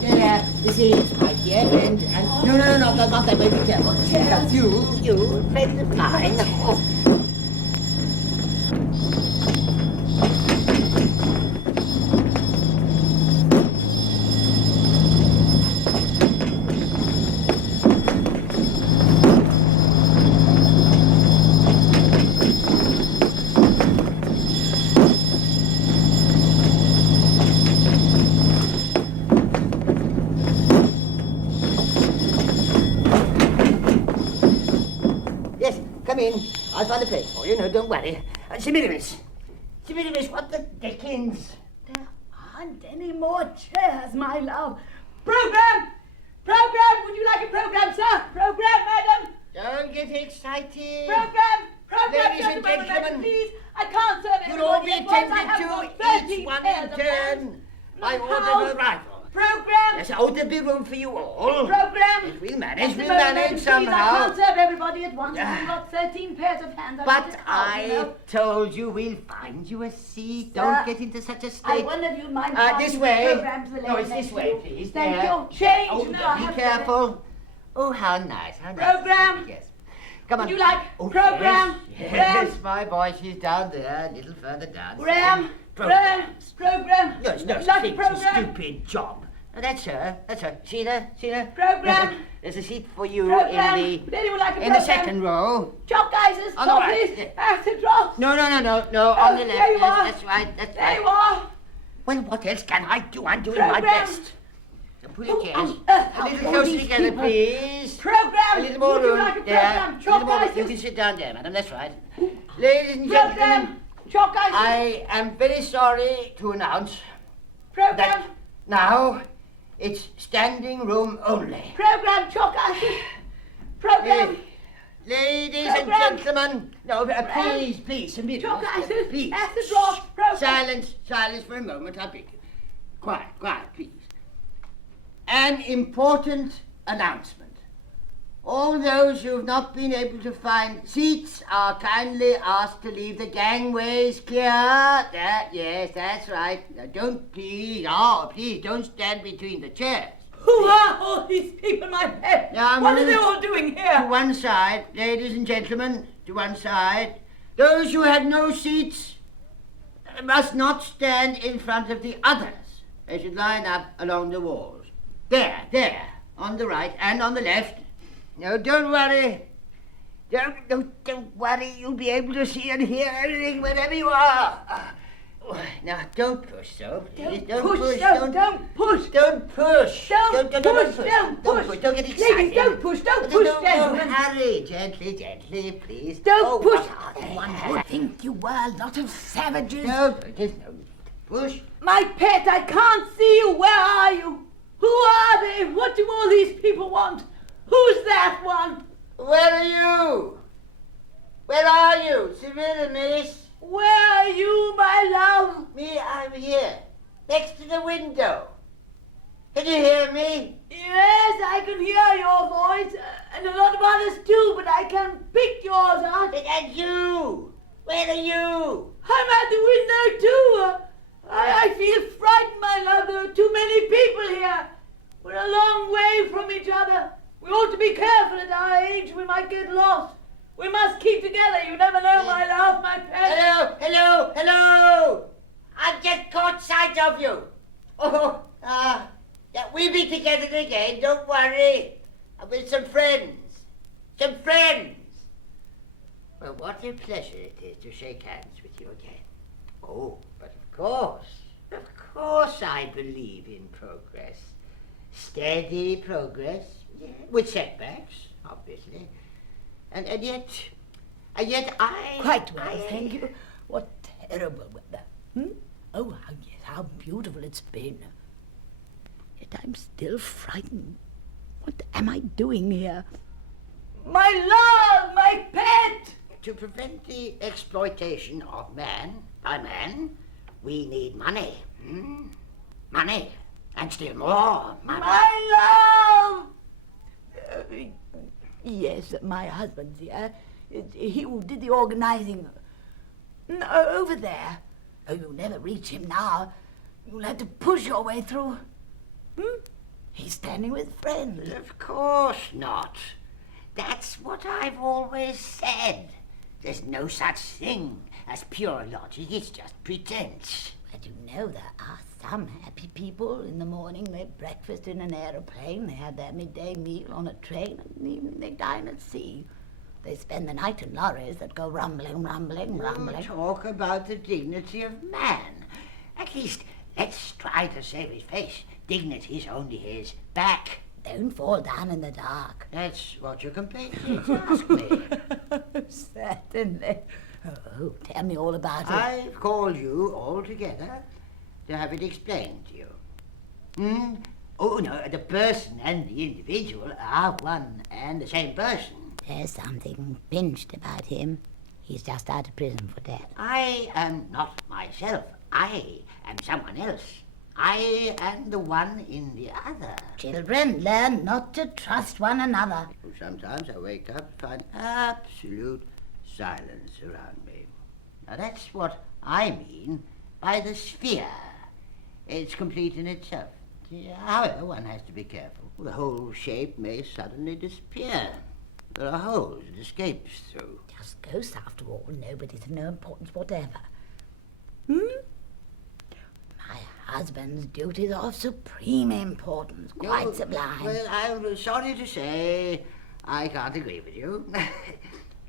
There, this is my dear friend. And no, not that way, be careful. You, friend of mine. Oh. Yes, come in. I'll find a place for you. No, don't worry. Miss, what the dickens? There aren't any more chairs, my love. Program! Would you like a program, sir? Program, madam? Don't get excited. Program! Ladies Just and a moment, gentlemen, madam, please. I can't serve You'll all everybody be at once. I attended have to, got 13 each one pairs in of hands. turn, by order House. of arrival. Program! Yes, there'll be room for you all. Program! Yes, we'll Just manage a moment, madam, please. somehow. I can't serve everybody at once. I've got 13 pairs of hands. But I told you we'll find you a seat. Sir, Don't get into such a I state. wonder if you'd mind This passing way. the program to the lady No, it's next this way, to you. please. Thank There. you. Change. Oh, No, I be have careful. Oh, how nice, Program. Yes. Come on. Would you like Oh, program? Yes, my boy, she's down there, a little further down. Program. Yes, no, Would you like a it's a program? stupid job. Oh, that's her. Sheena. Program. There's a seat for you Program. in Would anyone like a the program? second row. Chop, guys. On the Stop, right. please. Acid drops. No, on the Oh, left. there you Yes, are. that's right. There you are. Well, what else can I do? I'm doing my Program. best. So pull your chairs. A A little closer together, please. Program. A little more Would you room. like a There. program? A little Chop, more room. guys. You can sit down there, madam. That's right. Ladies and gentlemen, Program. Chop, guys. I am very sorry to announce Program. that now it's standing room only. Program. Chop, guys. Program. Ladies Program. and gentlemen, no, please, some minutes. Chop, guys. Please. Acid drops. Program. Silence for a moment, I beg you. Quiet, please. An important announcement. All those who have not been able to find seats are kindly asked to leave the gangways clear. Yes, that's right. Now, please don't stand between the chairs. Who are all these people, my pet? Now, What are move they all doing To here? one side, ladies and gentlemen, to one side. Those who have no seats must not stand in front of the others. They should line up along the walls. There, on the right and on the left. No, don't worry. Don't worry. You'll be able to see and hear everything wherever you are. Now, don't push, so please. Don't push. Don't push. Don't push. Don't push. Don't push. Don't get excited. Ladies, don't push. Don't No, push, no, gentlemen. hurry. Gently, please. Don't push. what are they? One would think you were a lot of savages. No, Push. My pet, I can't see you. Where are you? Who are they? What do all these people want? Who's that one? Where are you? Where are you? Sevilla, miss. Where are you, my love? Me, I'm here. Next to the window. Can you hear me? Yes, I can hear your voice, and a lot of others too, but I can't pick yours out. And you! Where are you? I'm at the window too. I feel frightened, my love. There are too many people here. We're a long way from each other. We ought to be careful at our age. We might get lost. We must keep together. You never know, my love, my pet. Hello! I've just caught sight of you. Yeah, we'll be together again, don't worry. I'm with some friends. Well, what a pleasure it is to shake hands with you again. Oh, but of course I believe in progress. Steady progress, yeah, with setbacks, obviously. And yet I... Quite well, thank you. What terrible weather. Oh, how beautiful it's been. Yet I'm still frightened. What am I doing here? My love, my pet! To prevent the exploitation of man by man, we need money. Money. And still more money. My love! Yes, my husband's here. He who did the organizing. Over there. Oh, you'll never reach him now. You'll have to push your way through. He's standing with friends. Of course not. That's what I've always said. There's no such thing as pure logic. It's just pretense. But you know there are some happy people. In the morning they breakfast in an aeroplane, they have their midday meal on a train, and in the evening they dine at sea. They spend the night in lorries that go rumbling. Talk about the dignity of man. At least, let's try to save his face. Dignity's only his back. Don't fall down in the dark. That's what your complaint is. Ask me. Certainly. Oh, tell me all about it. I've called you all together to have it explained to you. Oh, no, the person and the individual are one and the same person. There's something pinched about him. He's just out of prison for death. I am not myself. I am someone else. I am the one in the other. Children, learn not to trust one another. Sometimes I wake up and find absolute silence around me. Now that's what I mean by the sphere. It's complete in itself. However, one has to be careful. The whole shape may suddenly disappear. There are holes it escapes through. Just ghosts, after all. Nobody's of no importance whatever. My husband's duties are of supreme importance. Quite sublime. Well, I'm sorry to say I can't agree with you.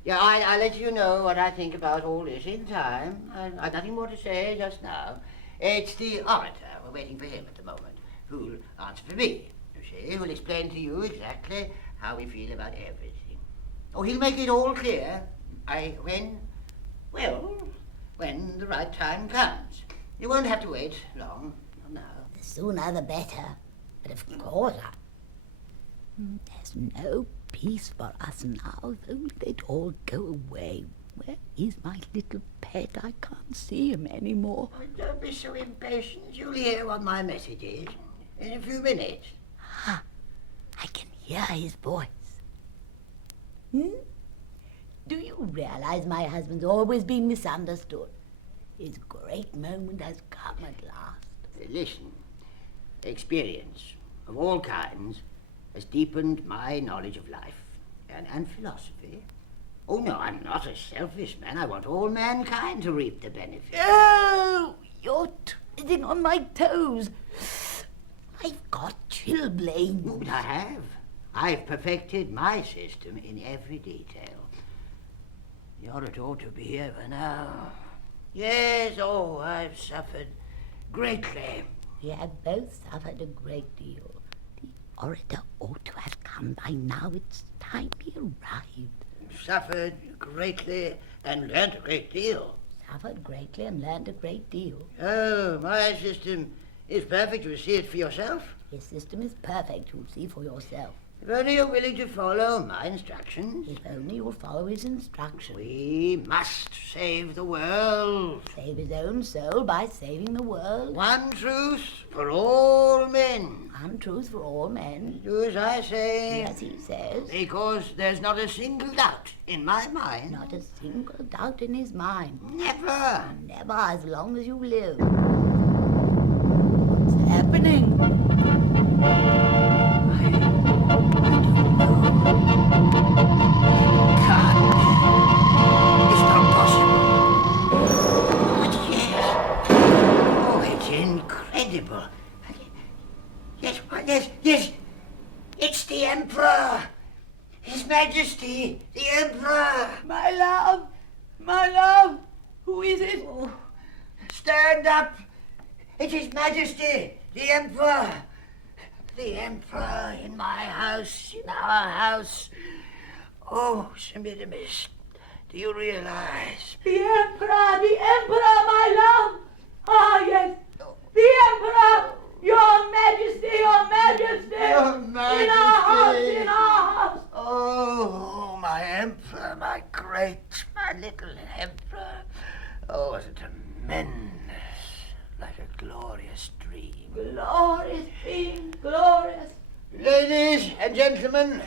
Yeah, I'll let you know what I think about all this in time. I've nothing more to say just now. It's the orator. We're waiting for him at the moment, who'll answer for me. You see, who'll explain to you exactly how we feel about everything. Oh, he'll make it all clear. When the right time comes. You won't have to wait long. Not now. The sooner the better. But of course, there's no peace for us now. If only they'd all go away. Where is my little pet? I can't see him anymore. Oh, don't be so impatient. You'll hear what my message is in a few minutes. I can hear his voice. Do you realize my husband's always been misunderstood? His great moment has come at last. Listen, experience of all kinds has deepened my knowledge of life and philosophy. Oh, no, I'm not a selfish man. I want all mankind to reap the benefit. Oh, you're treading on my toes. I've got chilblains. Oh, but I have. I've perfected my system in every detail. The orator ought to be here by now. Yes, I've suffered greatly. We have both suffered a great deal. The orator ought to have come by now. It's time he arrived. Suffered greatly and learnt a great deal. suffered greatly and learned a great deal. Oh, my system is perfect. You see it for yourself. His system is perfect, you'll see for yourself. If only you're willing to follow my instructions. If only you'll follow his instructions. We must save the world. Save his own soul by saving the world. One truth for all men. One truth for all men. Do as I say. As he says. Because there's not a single doubt in my mind. Not a single doubt in his mind. Never. Never as long as you live. What's happening? It's not possible. But yes. Oh, it's incredible. Yes. It's the Emperor. His Majesty, the Emperor. My love, who is it? Oh, stand up. It's His Majesty, the Emperor. The Emperor in my house, in our house. Oh, Semiramis, do you realize? The Emperor, my love. Ah, yes, the Emperor, Your Majesty, Your Majesty. Your Majesty. In our house. Oh, my Emperor, my little Emperor. Oh, was it tremendous, like a glorious dream. Glorious being, glorious. Ladies and gentlemen,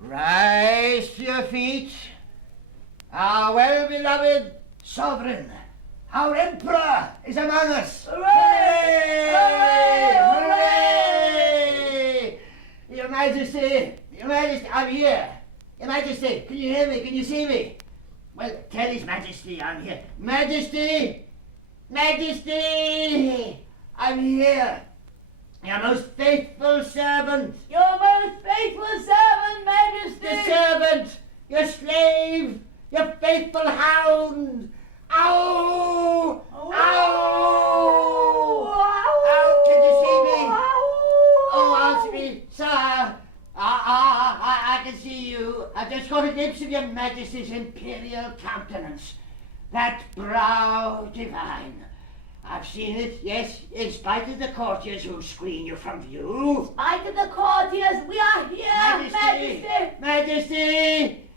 rise to your feet. Our well-beloved sovereign, our emperor, is among us. Hooray! Hooray! Hooray! Hooray! Your Majesty, I'm here. Your Majesty, can you hear me? Can you see me? Well, tell His Majesty I'm here. Majesty! I'm here. Your most faithful servant. Your most faithful servant, Majesty. Your servant, your slave, your faithful hound. Ow! Ow! Ow! Can you see me? Oh, answer me, sir. I can see you. I've just got a glimpse of your Majesty's imperial countenance. That brow divine. I've seen it, yes, in spite of the courtiers who screen you from view. In spite of the courtiers, we are here, Majesty!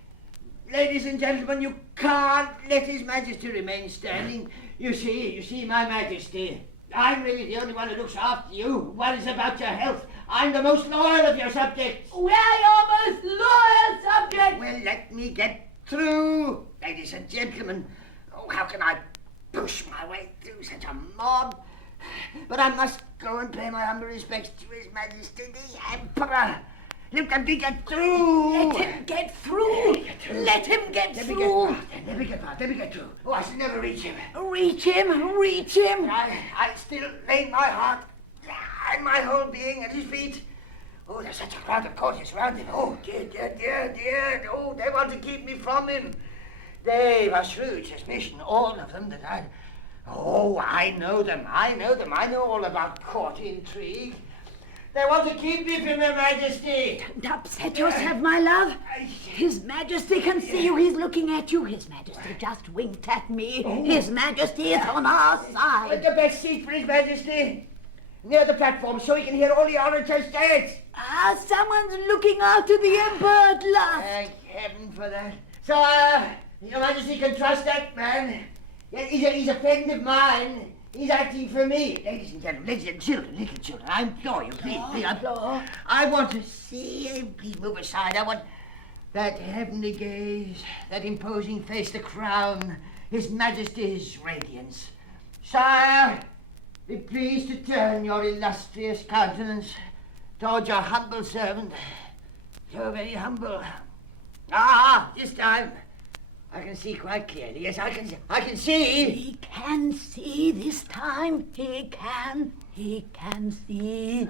Ladies and gentlemen, you can't let His Majesty remain standing. You see, my Majesty, I'm really the only one who looks after you, worries about your health. I'm the most loyal of your subjects. We are your most loyal subjects. Well, let me get through, ladies and gentlemen. Oh, how can I push my way through such a mob? But I must go and pay my humble respects to His Majesty the Emperor. Let me get through. Let him get through. Let him get through. Let me get through. Oh, I shall never reach him. Reach him. I still lay my heart and my whole being at his feet. Oh, there's such a crowd of courtiers around him. Oh, dear. Oh, they want to keep me from him. They've a shrewd suspicion, all of them, that I... Oh, I know them. I know all about court intrigue. They want to keep me from Your Majesty. Don't upset yourself, my love. His Majesty can see you. He's looking at you. His Majesty just winked at me. His Majesty is on our But side. the best seat for His Majesty. Near the platform, so he can hear all the orators say it. Ah, someone's looking after the Emperor at last. Thank heaven for that. So, Your Majesty can trust that man. He's a friend of mine. He's acting for me. Ladies and gentlemen, little children, I implore you, please, I want to see him. Please move aside. I want that heavenly gaze, that imposing face, the crown, His Majesty's radiance. Sire, be pleased to turn your illustrious countenance toward your humble servant. So very humble. This time I can see quite clearly. Yes, I can see. He can see this time. He can see.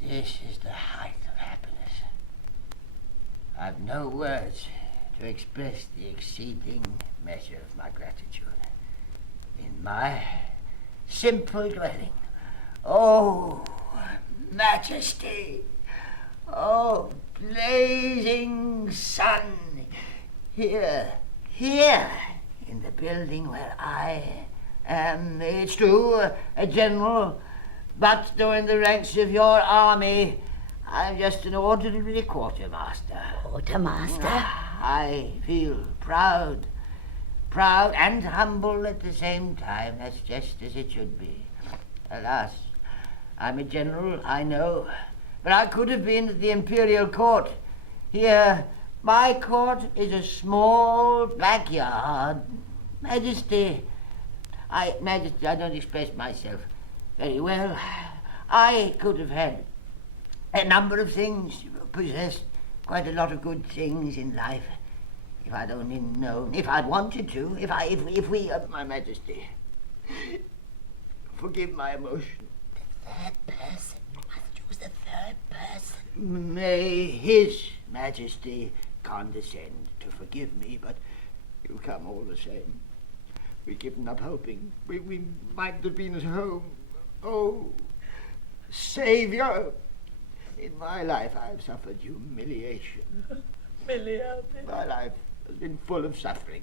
This is the height of happiness. I've no words to express the exceeding measure of my gratitude. In my simple dwelling, oh, Majesty. Oh, blazing sun. Here, in the building where I am, it's true, a general, but though in the ranks of your army, I'm just an ordinary quartermaster. Quartermaster? I feel proud and humble at the same time. That's just as it should be. Alas, I'm a general, I know, but I could have been at the imperial court. Here, my court is a small backyard. Majesty, I don't express myself very well. I could have had a number of things, possessed quite a lot of good things in life, if I'd only known, if I'd wanted to, if we, My Majesty, forgive my emotion. Third person. You must use the third person. May His Majesty condescend to forgive me, but you come all the same. We've given up hoping. We might have been at home. Oh, Saviour! In my life I've suffered humiliation. Humiliated. My life has been full of suffering.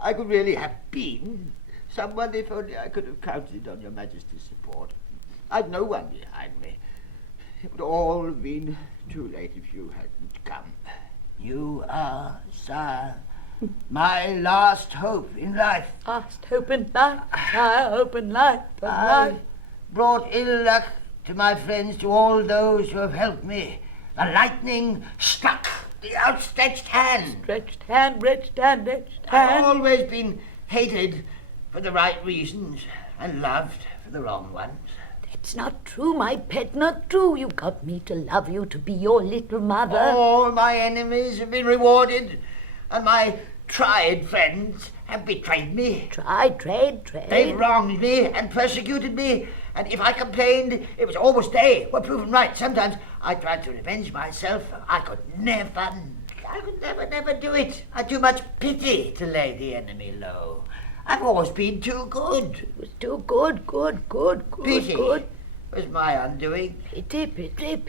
I could really have been someone if only I could have counted on your Majesty's support. I'd no one behind me. It would all have been too late if you hadn't come. You are, sire, my last hope in life. Last hope in life, sire, hope in life, I brought ill luck to my friends, to all those who have helped me. The lightning struck the outstretched hand. Stretched hand, stretched hand, stretched I've hand. always been hated for the right reasons and loved for the wrong ones. It's not true, my pet, not true. You got me to love you, to be your little mother. All my enemies have been rewarded, and my tried friends have betrayed me. Trade. They wronged me and persecuted me, and if I complained, it was always they were proven right. Sometimes I tried to revenge myself. I could never do it. I'd too much pity to lay the enemy low. I've always been too good. It was too good. Pity Good. was my undoing. Pity.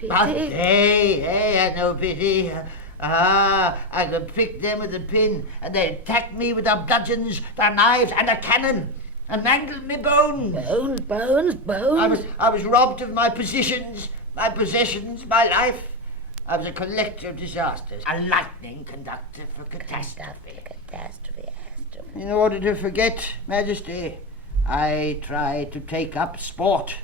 But they had no pity. I could prick them with a pin, and they attacked me with their bludgeons, their knives, and a cannon, and mangled me bones. Bones. I was robbed of my positions, my possessions, my life. I was a collector of disasters, a lightning conductor for catastrophe. In order to forget, Majesty, I tried to take up sport.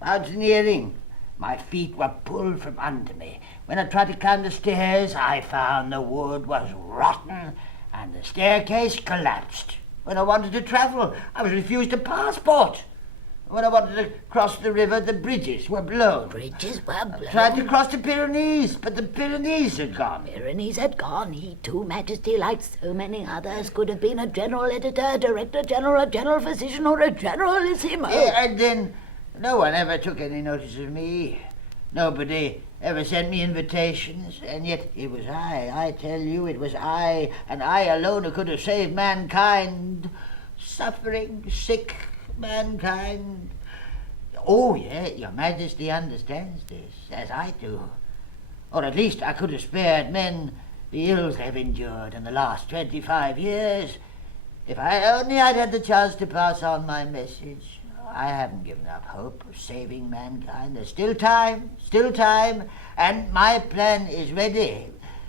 Mountaineering. My feet were pulled from under me. When I tried to climb the stairs, I found the wood was rotten and the staircase collapsed. When I wanted to travel, I was refused a passport. When I wanted to cross the river, the bridges were blown. I tried to cross the Pyrenees, but the Pyrenees had gone. Pyrenees had gone. He too, Majesty, like so many others, could have been a general editor, director general, a general physician, or a generalissimo. And then no one ever took any notice of me. Nobody ever sent me invitations, and yet it was I tell you, it was I, and I alone who could have saved mankind. Suffering, sick mankind. Oh, yeah, your Majesty understands this, as I do. Or at least I could have spared men the ills they've endured in the last 25 years. If I'd had the chance to pass on my message. I haven't given up hope of saving mankind. There's still time, and my plan is ready.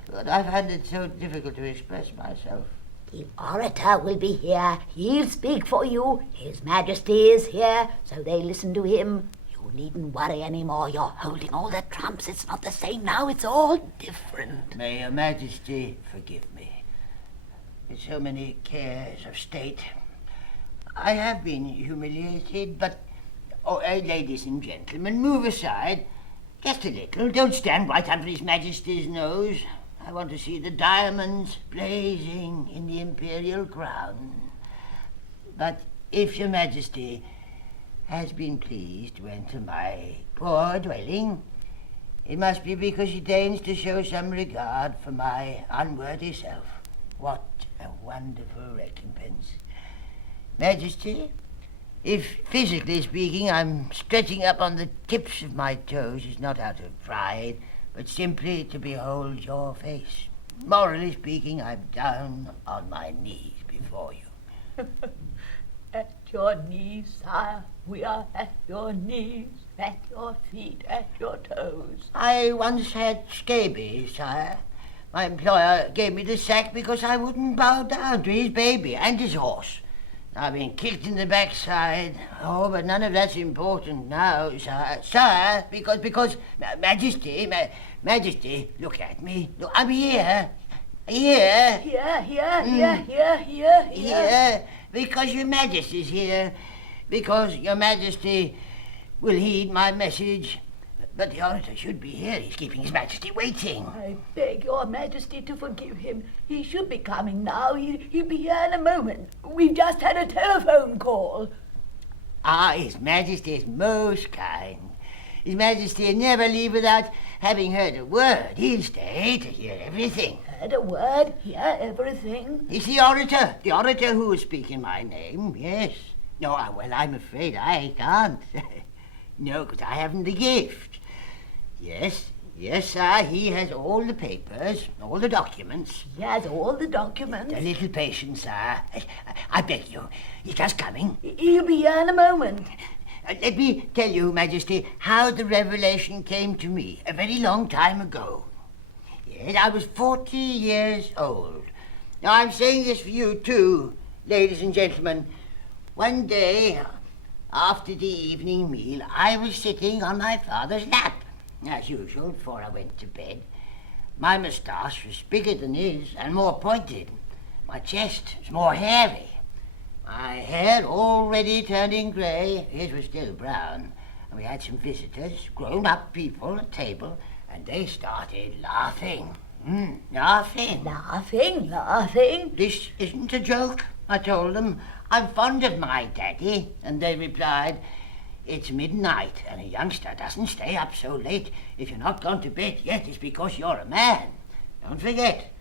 But I find it so difficult to express myself. The orator will be here. He'll speak for you. His Majesty is here, so they listen to him. You needn't worry anymore. You're holding all the trumps. It's not the same now. It's all different. May your Majesty forgive me. With so many cares of state, I have been humiliated, but... ladies and gentlemen, move aside. Just a little. Don't stand right under His Majesty's nose. I want to see the diamonds blazing in the imperial crown. But if your Majesty has been pleased to enter my poor dwelling, it must be because she deigns to show some regard for my unworthy self. What a wonderful recompense. Majesty, If, physically speaking, I'm stretching up on the tips of my toes, it's not out of pride, but simply to behold your face. Morally speaking, I'm down on my knees before you. At your knees, sire. We are at your knees, at your feet, at your toes. I once had scabies, sire. My employer gave me the sack because I wouldn't bow down to his baby and his horse. I've been kicked in the backside. Oh, but none of that's important now, sire. Sire, because Majesty, look at me. Look, I'm here. Here. Here, because your Majesty's here. Because your Majesty will heed my message. But the orator should be here. He's keeping his Majesty waiting. I beg your Majesty to forgive him. He should be coming now. He'll be here in a moment. We've just had a telephone call. Ah, His Majesty is most kind. His Majesty will never leave without having heard a word. He'll stay to hear everything. Heard a word, hear everything. It's the orator who will speak in my name, yes. No, well, I'm afraid I can't. No, because I haven't the gift. Yes, sir, he has all the papers, all the documents. He has all the documents. A little patience, sir. I beg you. He's just coming. He'll be here in a moment. Let me tell you, Majesty, how the revelation came to me a very long time ago. Yes, I was 40 years old. Now, I'm saying this for you, too, ladies and gentlemen. One day, after the evening meal, I was sitting on my father's lap, as usual, before I went to bed. My moustache was bigger than his and more pointed. My chest was more hairy. My hair already turning grey, his was still brown. And we had some visitors, grown-up people at table, and they started laughing. Laughing. Laughing. This isn't a joke, I told them. I'm fond of my daddy. And they replied, it's midnight, and a youngster doesn't stay up so late. If you're not gone to bed yet, it's because you're a man. Don't forget.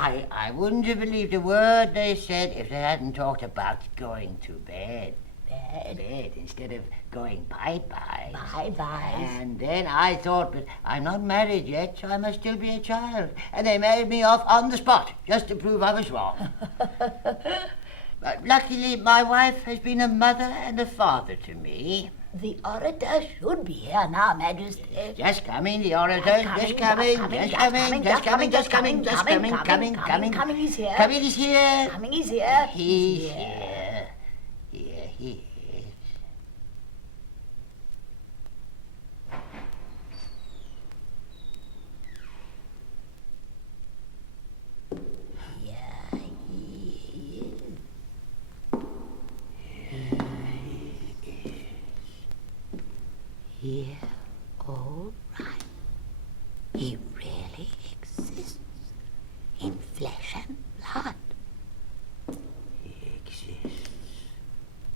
I wouldn't have believed a word they said if they hadn't talked about going to bed. Bed instead of going bye-bye. Bye-bye. And then I thought, but I'm not married yet, so I must still be a child. And they married me off on the spot, just to prove I was wrong. But luckily, my wife has been a mother and a father to me. The orator should be here now, Majesty. Just coming, the orator. Just coming. He's here. Coming is here. Coming is here. He's here. Here he is. Here, all right. He really exists in flesh and blood. He exists.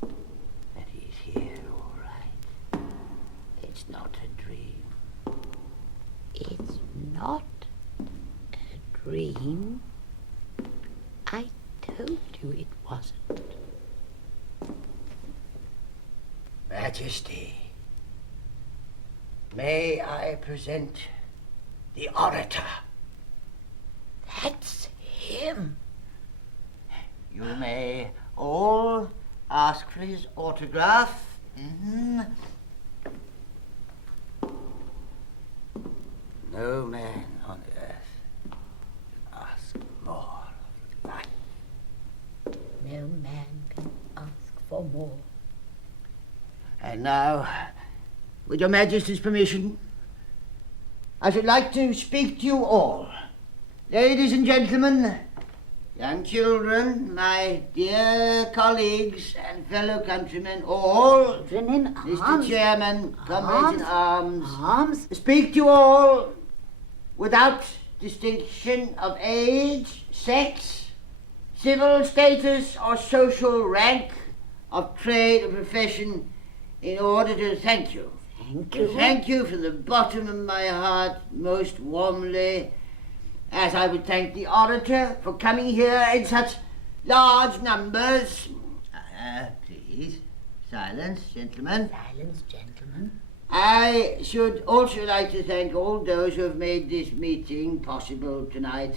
And he's here, all right. It's not a dream. It's not a dream. I told you it wasn't. Majesty, may I present the orator? That's him. You may all ask for his autograph. No man on earth can ask more of life. No man can ask for more. And now, with your Majesty's permission, I should like to speak to you all. Ladies and gentlemen, young children, my dear colleagues and fellow countrymen, all, In Mr. arms. Chairman, comrades in arms, Arms. speak to you all without distinction of age, sex, civil status or social rank, of trade or profession, in order to thank you. Thank you. Thank you from the bottom of my heart most warmly, as I would thank the orator for coming here in such large numbers. Please, Silence, gentlemen. Silence, gentlemen. I should also like to thank all those who have made this meeting possible tonight.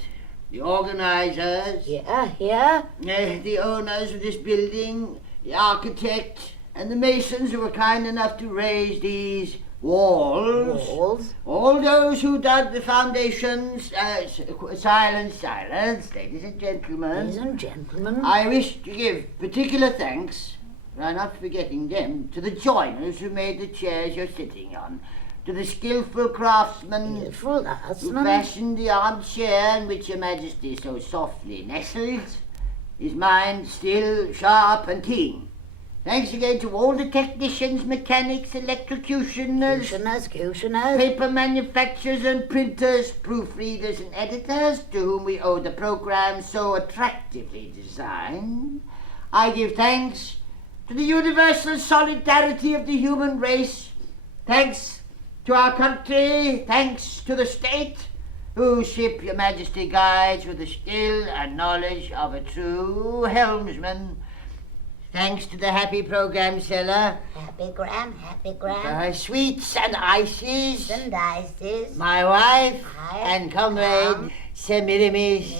The organizers, the owners of this building, the architect, and the masons who were kind enough to raise these walls. All those who dug the foundations. Silence, ladies and gentlemen. Ladies and gentlemen. I wish to give particular thanks, I'm not forgetting them, to the joiners who made the chairs you're sitting on, to the skillful craftsmen who fashioned the armchair in which Your Majesty so softly nestles, his mind still sharp and keen. Thanks again to all the technicians, mechanics, electrocutioners, paper manufacturers and printers, proofreaders and editors, to whom we owe the program so attractively designed. I give thanks to the universal solidarity of the human race. Thanks to our country, thanks to the state, whose ship Your Majesty guides with the skill and knowledge of a true helmsman. Thanks to the happy program seller. Happy gram. Sweets and ices. My wife and comrade, Semiramis.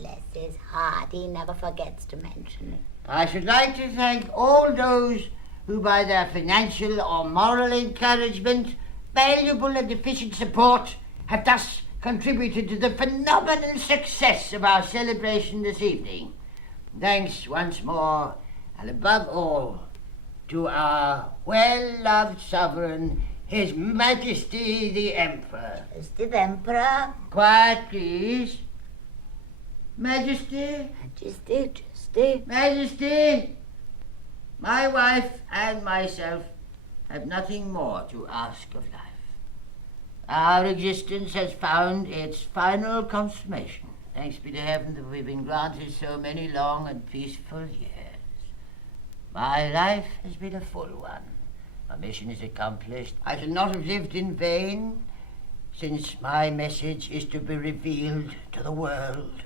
Bless his heart, he never forgets to mention it. I should like to thank all those who by their financial or moral encouragement, valuable and efficient support, have thus contributed to the phenomenal success of our celebration this evening. Thanks once more, and above all, to our well-loved sovereign, His Majesty the Emperor. Majesty the Emperor. Quiet, please. Majesty. Majesty. My wife and myself have nothing more to ask of life. Our existence has found its final consummation. Thanks be to heaven that we've been granted so many long and peaceful years. My life has been a full one. My mission is accomplished. I shall not have lived in vain, since my message is to be revealed to the world.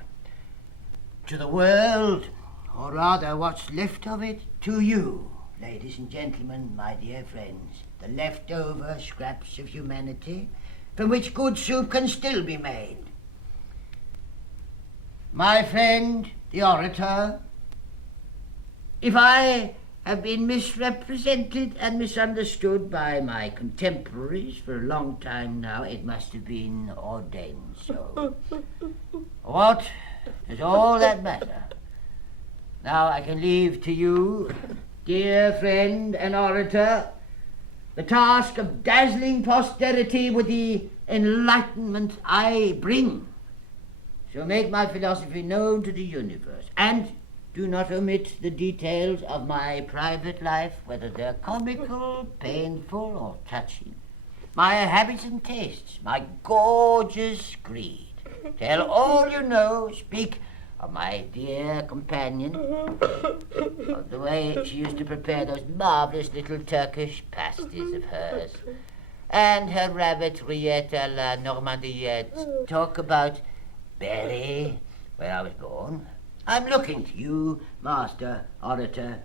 To the world, or rather what's left of it, to you, ladies and gentlemen, my dear friends, the leftover scraps of humanity from which good soup can still be made. My friend, the orator, if I have been misrepresented and misunderstood by my contemporaries for a long time now, it must have been ordained so. What does all that matter? Now I can leave to you, dear friend and orator, the task of dazzling posterity with the enlightenment I bring. So make my philosophy known to the universe, and do not omit the details of my private life, whether they're comical, painful, or touching. My habits and tastes, my gorgeous greed. Tell all you know, speak of my dear companion, of the way she used to prepare those marvelous little Turkish pasties of hers, and her rabbit rillette à la Normandillette. Talk about Berry, where I was born. I'm looking to you, master orator.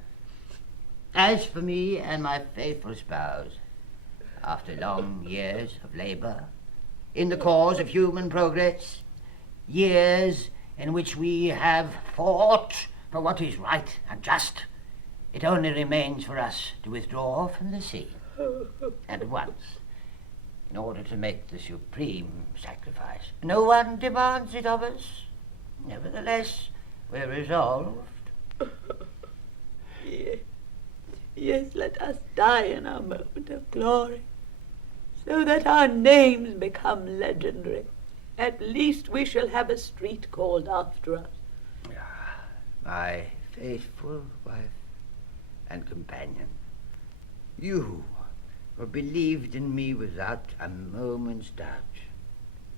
As for me and my faithful spouse, after long years of labor in the cause of human progress, years in which we have fought for what is right and just, it only remains for us to withdraw from the scene at once, in order to make the supreme sacrifice. No one demands it of us. Nevertheless, we're resolved. Yes, let us die in our moment of glory, so that our names become legendary. At least we shall have a street called after us. My faithful wife and companion, you who believed in me without a moment's doubt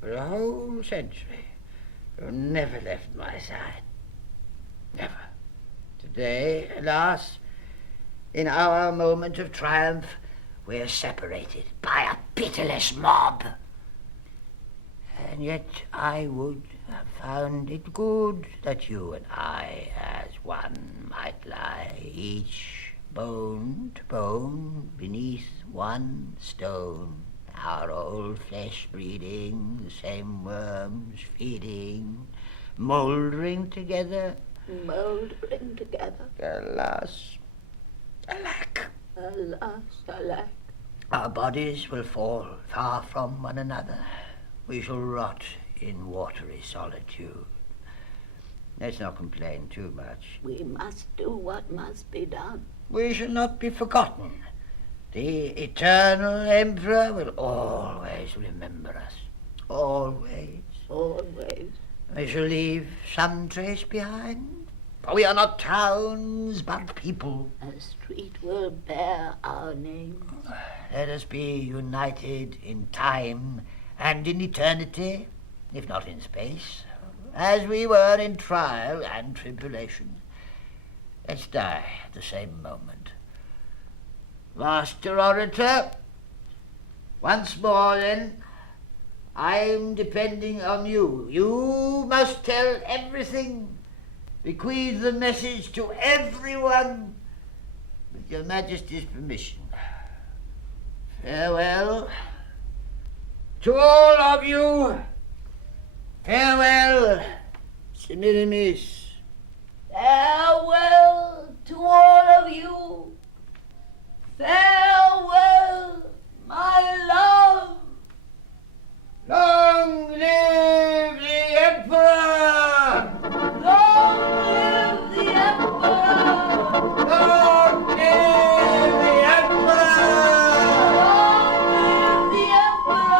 for a whole century, who never left my side. Never. Today, alas, in our moment of triumph, we're separated by a pitiless mob. And yet I would have found it good that you and I, as one, might lie each bone to bone, beneath one stone. Our old flesh breeding, the same worms feeding, mouldering together. Mouldering together. Alas, alack. Alas, alack. Our bodies will fall far from one another. We shall rot in watery solitude. Let's not complain too much. We must do what must be done. We shall not be forgotten. The eternal Emperor will always remember us. Always. Always. We shall leave some trace behind. For we are not towns, but people. A street will bear our name. Let us be united in time and in eternity, if not in space, as we were in trial and tribulation. Let's die at the same moment. Master Orator, once more then, I'm depending on you. You must tell everything, bequeath the message to everyone, with your Majesty's permission. Farewell to all of you. Farewell, Semiramis. Farewell to all of you. Farewell, my love. Long live the Emperor! Long live the Emperor. Long live the Emperor! Long live the Emperor.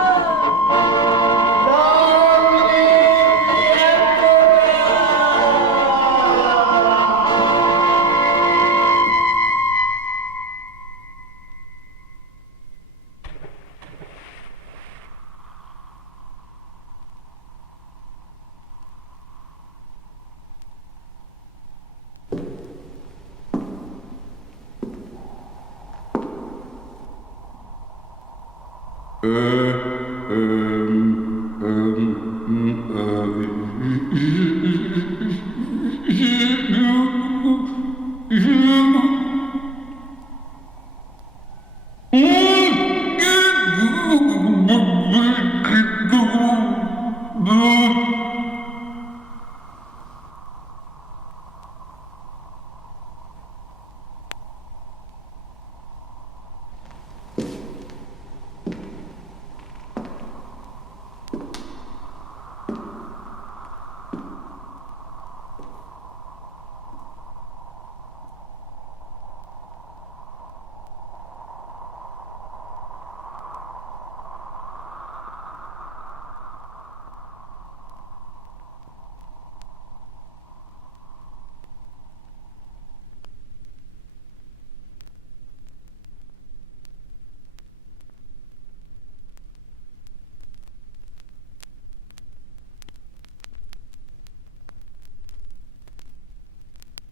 Long live the Emperor!